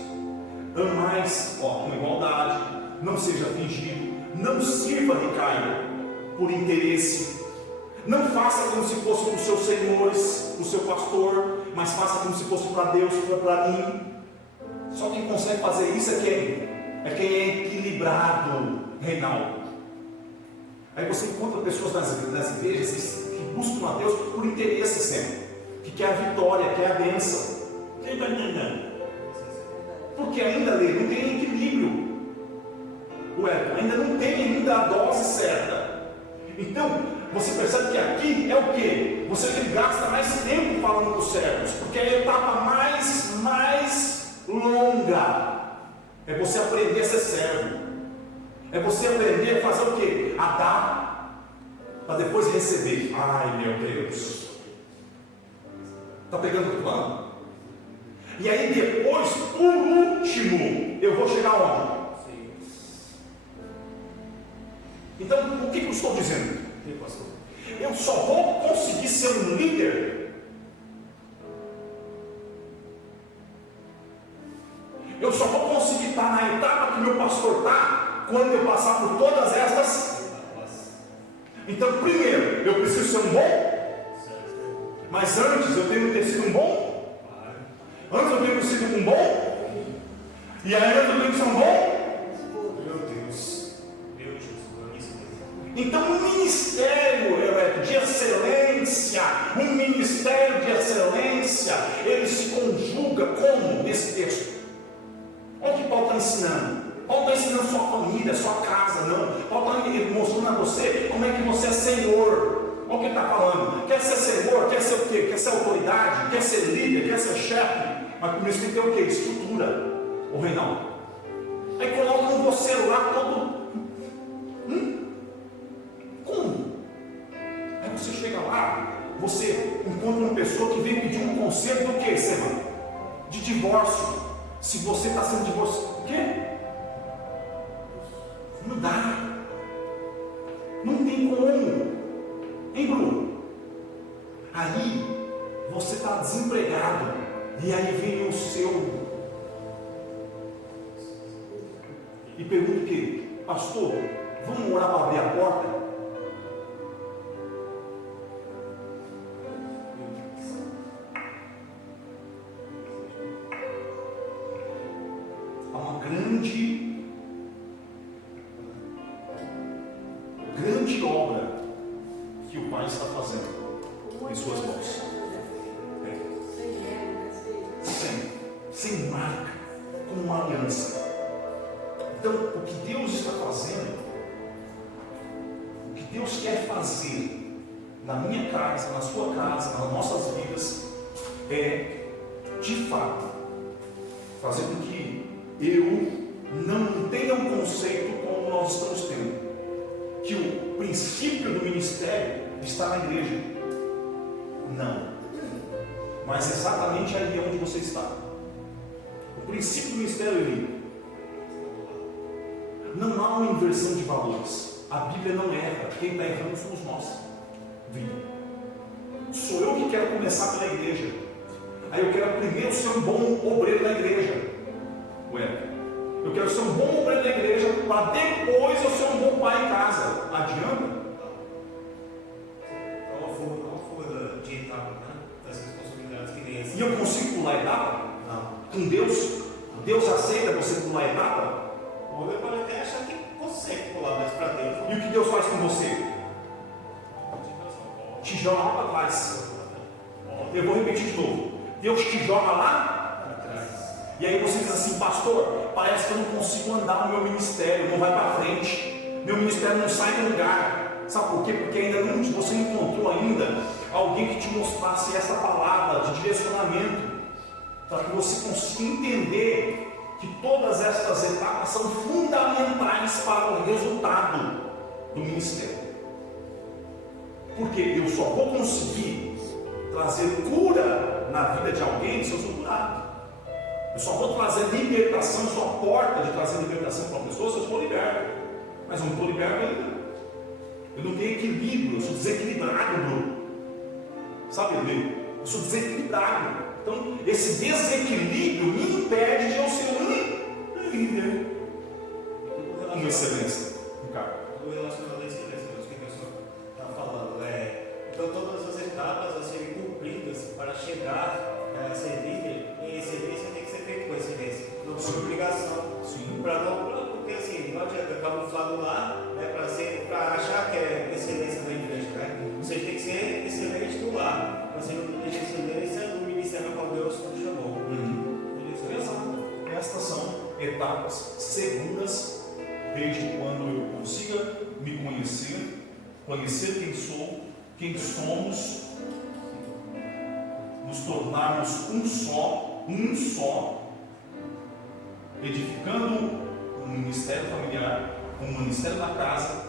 Amais com igualdade, não seja fingido, não sirva recaia por interesse, não faça como se fosse para os seus senhores, para o seu pastor, mas faça como se fosse para Deus, para mim. Só quem consegue fazer isso é quem? É quem é equilibrado, Reinaldo. Aí você encontra pessoas nas igrejas que buscam a Deus por interesse sempre, que quer a vitória, quer a bênção. Quem está entendendo? Porque ainda não tem equilíbrio. Ainda não tem a dose certa. Então, você percebe que aqui é o que? Você gasta mais tempo falando com os servos, porque é a etapa mais longa. É você aprender a ser servo. É você aprender a fazer o que? A dar, para depois receber. Ai meu Deus. Está pegando o que eu tô falando? E aí depois, por último, eu vou chegar onde? Então, o que eu estou dizendo? Eu só vou conseguir ser um líder. Eu só vou conseguir estar na etapa que meu pastor está quando eu passar por todas estas. Então, primeiro, eu preciso ser um bom. Mas antes eu tenho que ter sido um bom. Antes eu tenho que ser um bom. E aí eu tenho que ser um bom. Então, um ministério de excelência, ele se conjuga como nesse texto? Olha o que Paulo está ensinando. Paulo está ensinando sua família, sua casa, não. Paulo está mostrando a você como é que você é senhor. Olha o que ele está falando. Quer ser senhor, quer ser o quê? Quer ser autoridade, quer ser líder, quer ser chefe. Mas primeiro tem que ter o quê? Estrutura. O Reinaldo. Aí colocam você lá todo. Como? Aí você chega lá, você encontra uma pessoa que vem pedir um conselho do que, Sema? De divórcio. Se você está sendo divorciado, o quê? Não dá. Não tem como. Hein, Bruno? Aí você está desempregado. E aí vem o seu. E pergunta o quê? Pastor, vamos orar para abrir a porta? grande obra que o Pai está fazendo em suas mãos. Sem marca, com uma aliança. Então, o que Deus está fazendo, o que Deus quer fazer na minha casa, na sua casa, nas nossas vidas, é, de fato, fazer com que eu não tenha um conceito como nós estamos tendo, que o princípio do ministério está na igreja. Não. Mas exatamente ali onde você está. O princípio do ministério é ali. Não há uma inversão de valores. A Bíblia não erra. Quem está errando somos nós. Sou eu que quero começar pela igreja. Aí eu quero primeiro ser um bom obreiro da igreja. Eu quero ser um bom obreiro da igreja para depois eu ser um bom pai em casa. Adianta? É uma fuga de etapa, né? Das responsabilidades que vem assim. E eu consigo pular a etapa? Não. Com Deus? Deus aceita você pular a etapa? O homem pode até achar que consegue pular, mas para Deus E o que Deus faz com você? Te joga lá para trás. Eu vou repetir de novo. Deus te joga lá para trás. E aí você diz assim: pastor, parece que eu não consigo andar no meu ministério, não vai para frente, meu ministério não sai do lugar. Sabe por quê? Porque ainda não, você não encontrou ainda alguém que te mostrasse essa palavra de direcionamento, para que você consiga entender que todas estas etapas são fundamentais para o resultado do ministério. Porque eu só vou conseguir trazer cura na vida de alguém se eu sou curado. Eu só vou trazer libertação, sou a porta de trazer libertação para uma pessoa se eu for liberto. Mas eu não estou liberto ainda. Eu não tenho equilíbrio, eu sou desequilibrado, Bruno. Sabe, eu sou desequilibrado. Então, esse desequilíbrio me impede de eu ser um líder com excelência. Ricardo. Tudo relacionado à excelência, o que o senhor está falando. Então, todas as etapas a serem cumpridas para chegar a ser líder em excelência tem que ser feito com excelência, não por obrigação. Sim. Porque assim, não adianta camuflar no lar, né, para achar que é excelência da igreja, né? Você tem que ser excelente no lar, para ser um líder de excelência no ministério a qual Deus nos chamou. Estas são etapas seguras desde quando eu consiga me conhecer quem sou, quem somos, nos tornarmos um só, edificando um ministério familiar, um ministério na casa,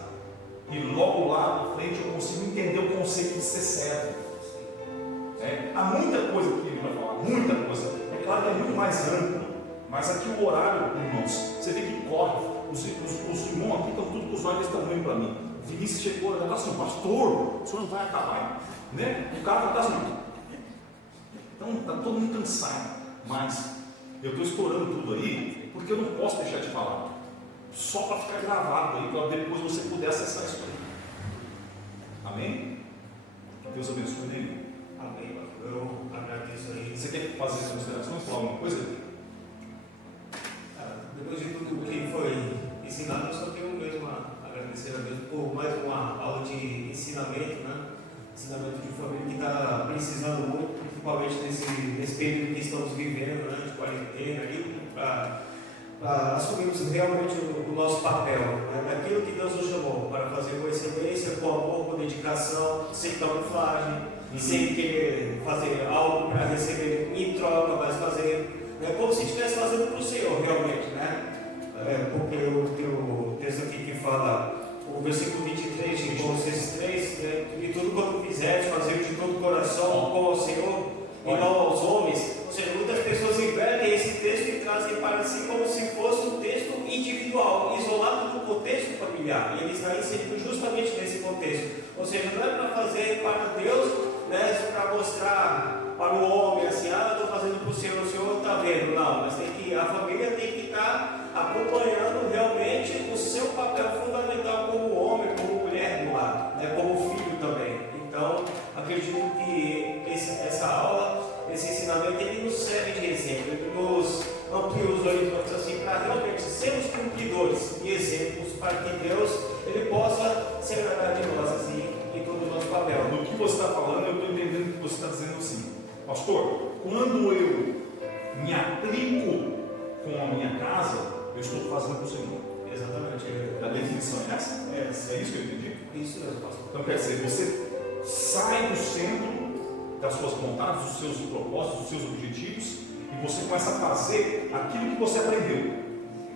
e logo lá na frente eu consigo entender o conceito de ser servo. Há muita coisa que ele vai falar, muita coisa. É claro que é muito mais amplo, mas aqui o horário, irmãos, você vê que corre. Os irmãos aqui estão tudo com os olhos desse tamanho para mim. O Vinícius chegou, já está assim, pastor, o senhor não vai acabar, né? O cara está assim. Então está todo mundo cansado, mas eu estou estourando tudo aí, porque eu não posso deixar de falar. Só para ficar gravado aí, para depois você poder acessar isso aí. Amém? Deus abençoe ele. Amém, pastor. Eu agradeço aí. Você quer fazer considerações? Falar alguma coisa? Depois de tudo que foi ensinado, eu só tenho mesmo a agradecer a Deus por mais uma aula de ensinamento, né? Ensinamento de família que está precisando muito, principalmente nesse período que estamos vivendo, né? De quarentena, aí, para assumirmos realmente o nosso papel, né? Daquilo que Deus nos chamou, para fazer com excelência, com amor, com dedicação, sem camuflagem, sem querer fazer algo para receber em troca, mas fazer como se estivesse fazendo para o Senhor, realmente, né? Porque o texto aqui que fala, o versículo 23 de Colossenses 3, né? E tudo quanto fizeres, fazer de todo o coração, como ao Senhor e não aos homens. Ou seja, muitas pessoas invertem esse texto e trazem para si como se fosse um texto individual, isolado do contexto familiar. E ele está inserido justamente nesse contexto. Ou seja, não é para fazer para Deus, né? Para mostrar para o homem assim, estou fazendo para o Senhor está vendo, não, mas a família tem que estar acompanhando realmente o seu papel fundamental como homem, como mulher do lar, né, como filho também. Então, acredito que essa aula, esse ensinamento, ele nos serve de exemplo, ele nos amplia os horizontes assim, para realmente sermos cumpridores e exemplos para que Deus ele possa ser verdade de nós assim, em todo o nosso papel. Do que você está falando, eu estou entendendo que você está dizendo assim. Pastor, quando eu me aplico com a minha casa, eu estou fazendo para o Senhor. Exatamente. A definição é essa? É isso que eu entendi? Isso mesmo, pastor. Então quer dizer, você sai do centro das suas vontades, dos seus propósitos, dos seus objetivos, e você começa a fazer aquilo que você aprendeu.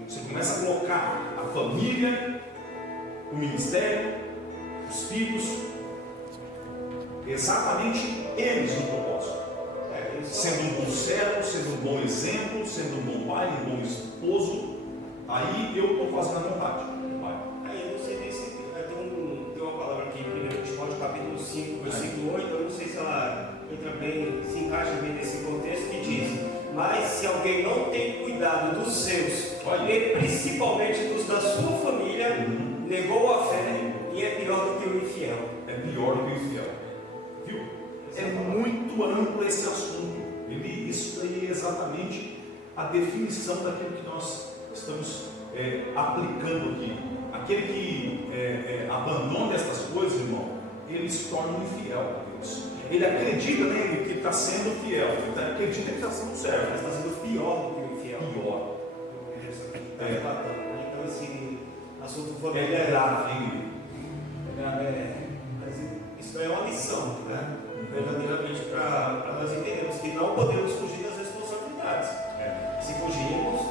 Você começa a colocar a família, o ministério, os filhos, exatamente eles no propósito. Sendo um bom servo, sendo um bom exemplo, sendo um bom pai, um bom esposo, aí eu estou fazendo a vontade do pai. Aí eu não sei nem se tem uma palavra aqui em 1 Timóteo capítulo 5, versículo 8, eu não sei se ela entra bem, se encaixa bem nesse contexto, que diz: mas se alguém não tem cuidado dos seus, e principalmente dos da sua família, negou a fé e é pior do que o infiel. É pior do que o infiel. Viu? É muito amplo esse assunto. Isso aí é exatamente a definição daquilo que nós estamos aplicando aqui. Aquele que abandona essas coisas, irmão, ele se torna um infiel a Deus. Ele acredita nele que está sendo fiel, ele acredita que está sendo certo, Mas está sendo pior do que o infiel. pior. Então esse assunto É família grave. mas isso é uma lição, né? Verdadeiramente para nós entendermos que não podemos fugir das responsabilidades. Se fugirmos,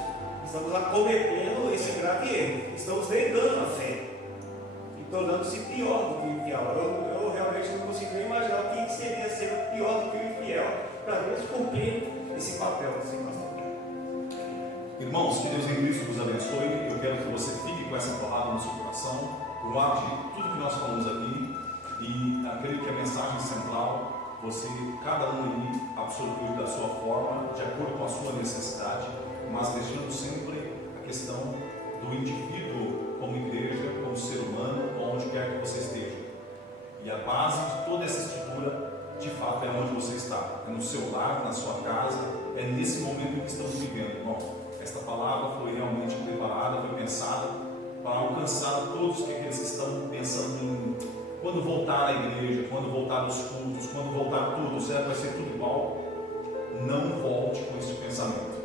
estamos acometendo esse grave erro, estamos negando a fé e tornando-se pior do que o infiel. Eu realmente não consigo nem imaginar o que seria ser pior do que o infiel para Deus cumprir esse papel. Irmãos, que Deus em Cristo vos abençoe. Eu quero que você fique com essa palavra no seu coração, por lado de tudo que nós falamos aqui, e acredito que a mensagem central, você, cada um aí, absorveu da sua forma, de acordo com a sua necessidade, mas deixando sempre questão do indivíduo como igreja, como ser humano, onde quer que você esteja. E a base de toda essa estrutura, de fato, é onde você está. É no seu lar, na sua casa, é nesse momento que estamos vivendo, irmão. Esta palavra foi realmente preparada, foi pensada para alcançar todos aqueles que estão pensando em quando voltar à igreja, quando voltar aos cultos, quando voltar tudo, certo? Vai ser tudo igual. Não volte com esse pensamento.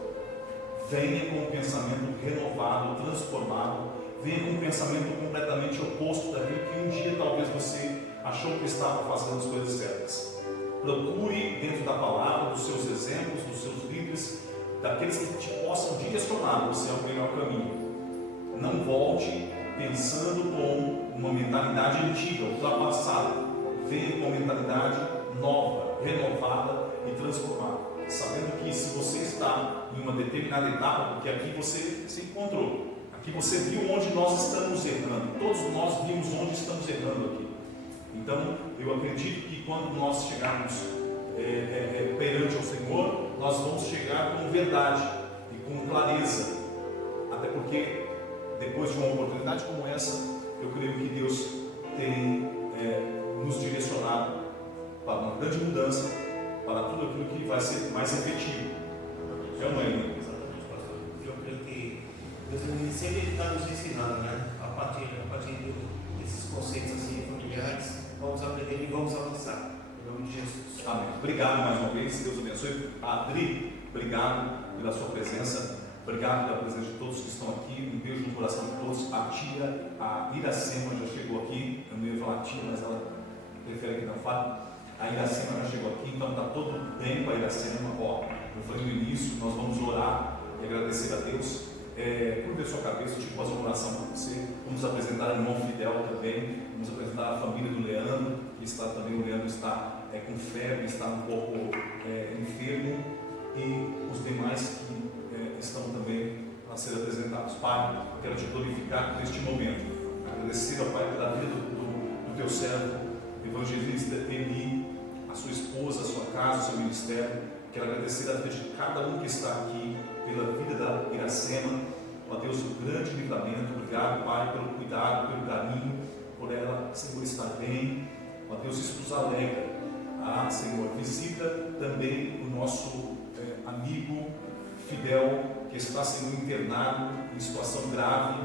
Venha com um pensamento renovado, transformado. Venha com um pensamento completamente oposto daquilo que um dia talvez você achou que estava fazendo as coisas certas. Procure dentro da palavra, dos seus exemplos, dos seus líderes, daqueles que te possam direcionar você ao melhor caminho. Não volte pensando com uma mentalidade antiga, ultrapassada. Venha com uma mentalidade nova, renovada e transformada. Sabendo que se você está em uma determinada etapa, porque aqui você se encontrou, aqui você viu onde nós estamos errando, todos nós vimos onde estamos errando aqui. Então, eu acredito que quando nós chegarmos perante o Senhor, nós vamos chegar com verdade e com clareza, até porque depois de uma oportunidade como essa, eu creio que Deus tem nos direcionado para uma grande mudança, para tudo aquilo que vai ser mais efetivo. É uma ideia. Exatamente, pastor. Eu creio que Deus sempre está nos ensinando, né? A partir desses conceitos assim, familiares, vamos aprender e vamos avançar. Em nome de Jesus. Amém. Obrigado mais uma vez. Deus abençoe. Adri, obrigado pela sua presença. Obrigado pela presença de todos que estão aqui. Um beijo no coração de todos. A tia, a Iracema já chegou aqui. Eu não ia falar tia, mas ela prefere que não fale. A Iracema já chegou aqui, então está tudo bem com a Iracema. Ó, eu falei no início, nós vamos orar e agradecer a Deus. Curva a sua cabeça, deixa eu fazer uma oração para você. Vamos apresentar o irmão Fidel também. Vamos apresentar a família do Leandro, que está também. O Leandro está com febre, está um pouco enfermo. E os demais que estão também a ser apresentados. Pai, quero te glorificar neste momento. Agradecer ao Pai pela vida do teu servo, evangelista Eli, a sua esposa, a sua casa, o seu ministério. Quero agradecer a vida de cada um que está aqui, pela vida da Iracema. Ó Deus, o grande livramento. Obrigado, Pai, pelo cuidado, pelo carinho, por ela, Senhor, estar bem. Ó Deus, isso nos alegra. Senhor, visita também o nosso amigo Fidel, que está sendo internado em situação grave.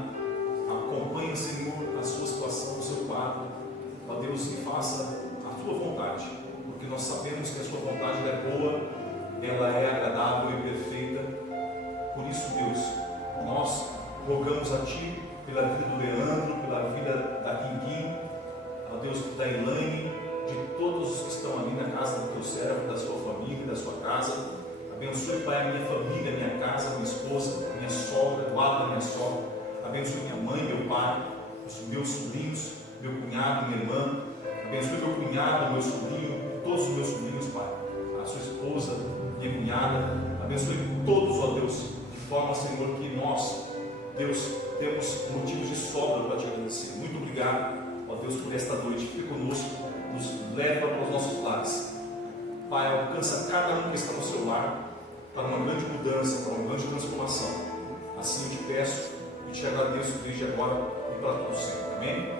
Acompanha, Senhor, a sua situação, o seu quadro. Ó Deus, e faça a tua vontade, porque nós sabemos que a sua vontade é boa, ela é agradável e perfeita. Por isso, Deus, nós rogamos a Ti pela vida do Leandro, pela vida da Quinguim, ó Deus, da Elaine, de todos os que estão ali na casa do Teu servo, da sua família, da sua casa. Abençoe, Pai, a minha família, a minha casa, a minha esposa, a minha sogra, guarda a minha sogra. Abençoe minha mãe, meu pai, os meus sobrinhos, meu cunhado, minha irmã. Abençoe meu cunhado, meu sobrinho, todos os meus sobrinhos, Pai. A sua esposa, minha cunhada. Abençoe todos, ó Deus, de forma, Senhor, que nós, Deus, temos motivos de sobra para te agradecer. Muito obrigado, ó Deus, por esta noite. Fique conosco, nos leva para os nossos lares. Pai, alcança cada um que está no seu lar para uma grande mudança, para uma grande transformação. Assim eu te peço e te agradeço desde agora e para todo sempre. Amém?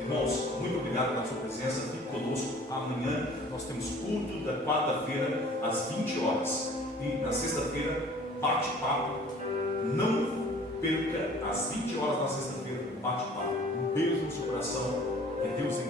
Irmãos, muito obrigado pela sua presença. Fique conosco. Amanhã nós temos culto da quarta-feira às 20 horas. E na sexta-feira, bate-papo. Não perca às 20 horas na sexta-feira, bate-papo. Um beijo no seu coração. Que Deus em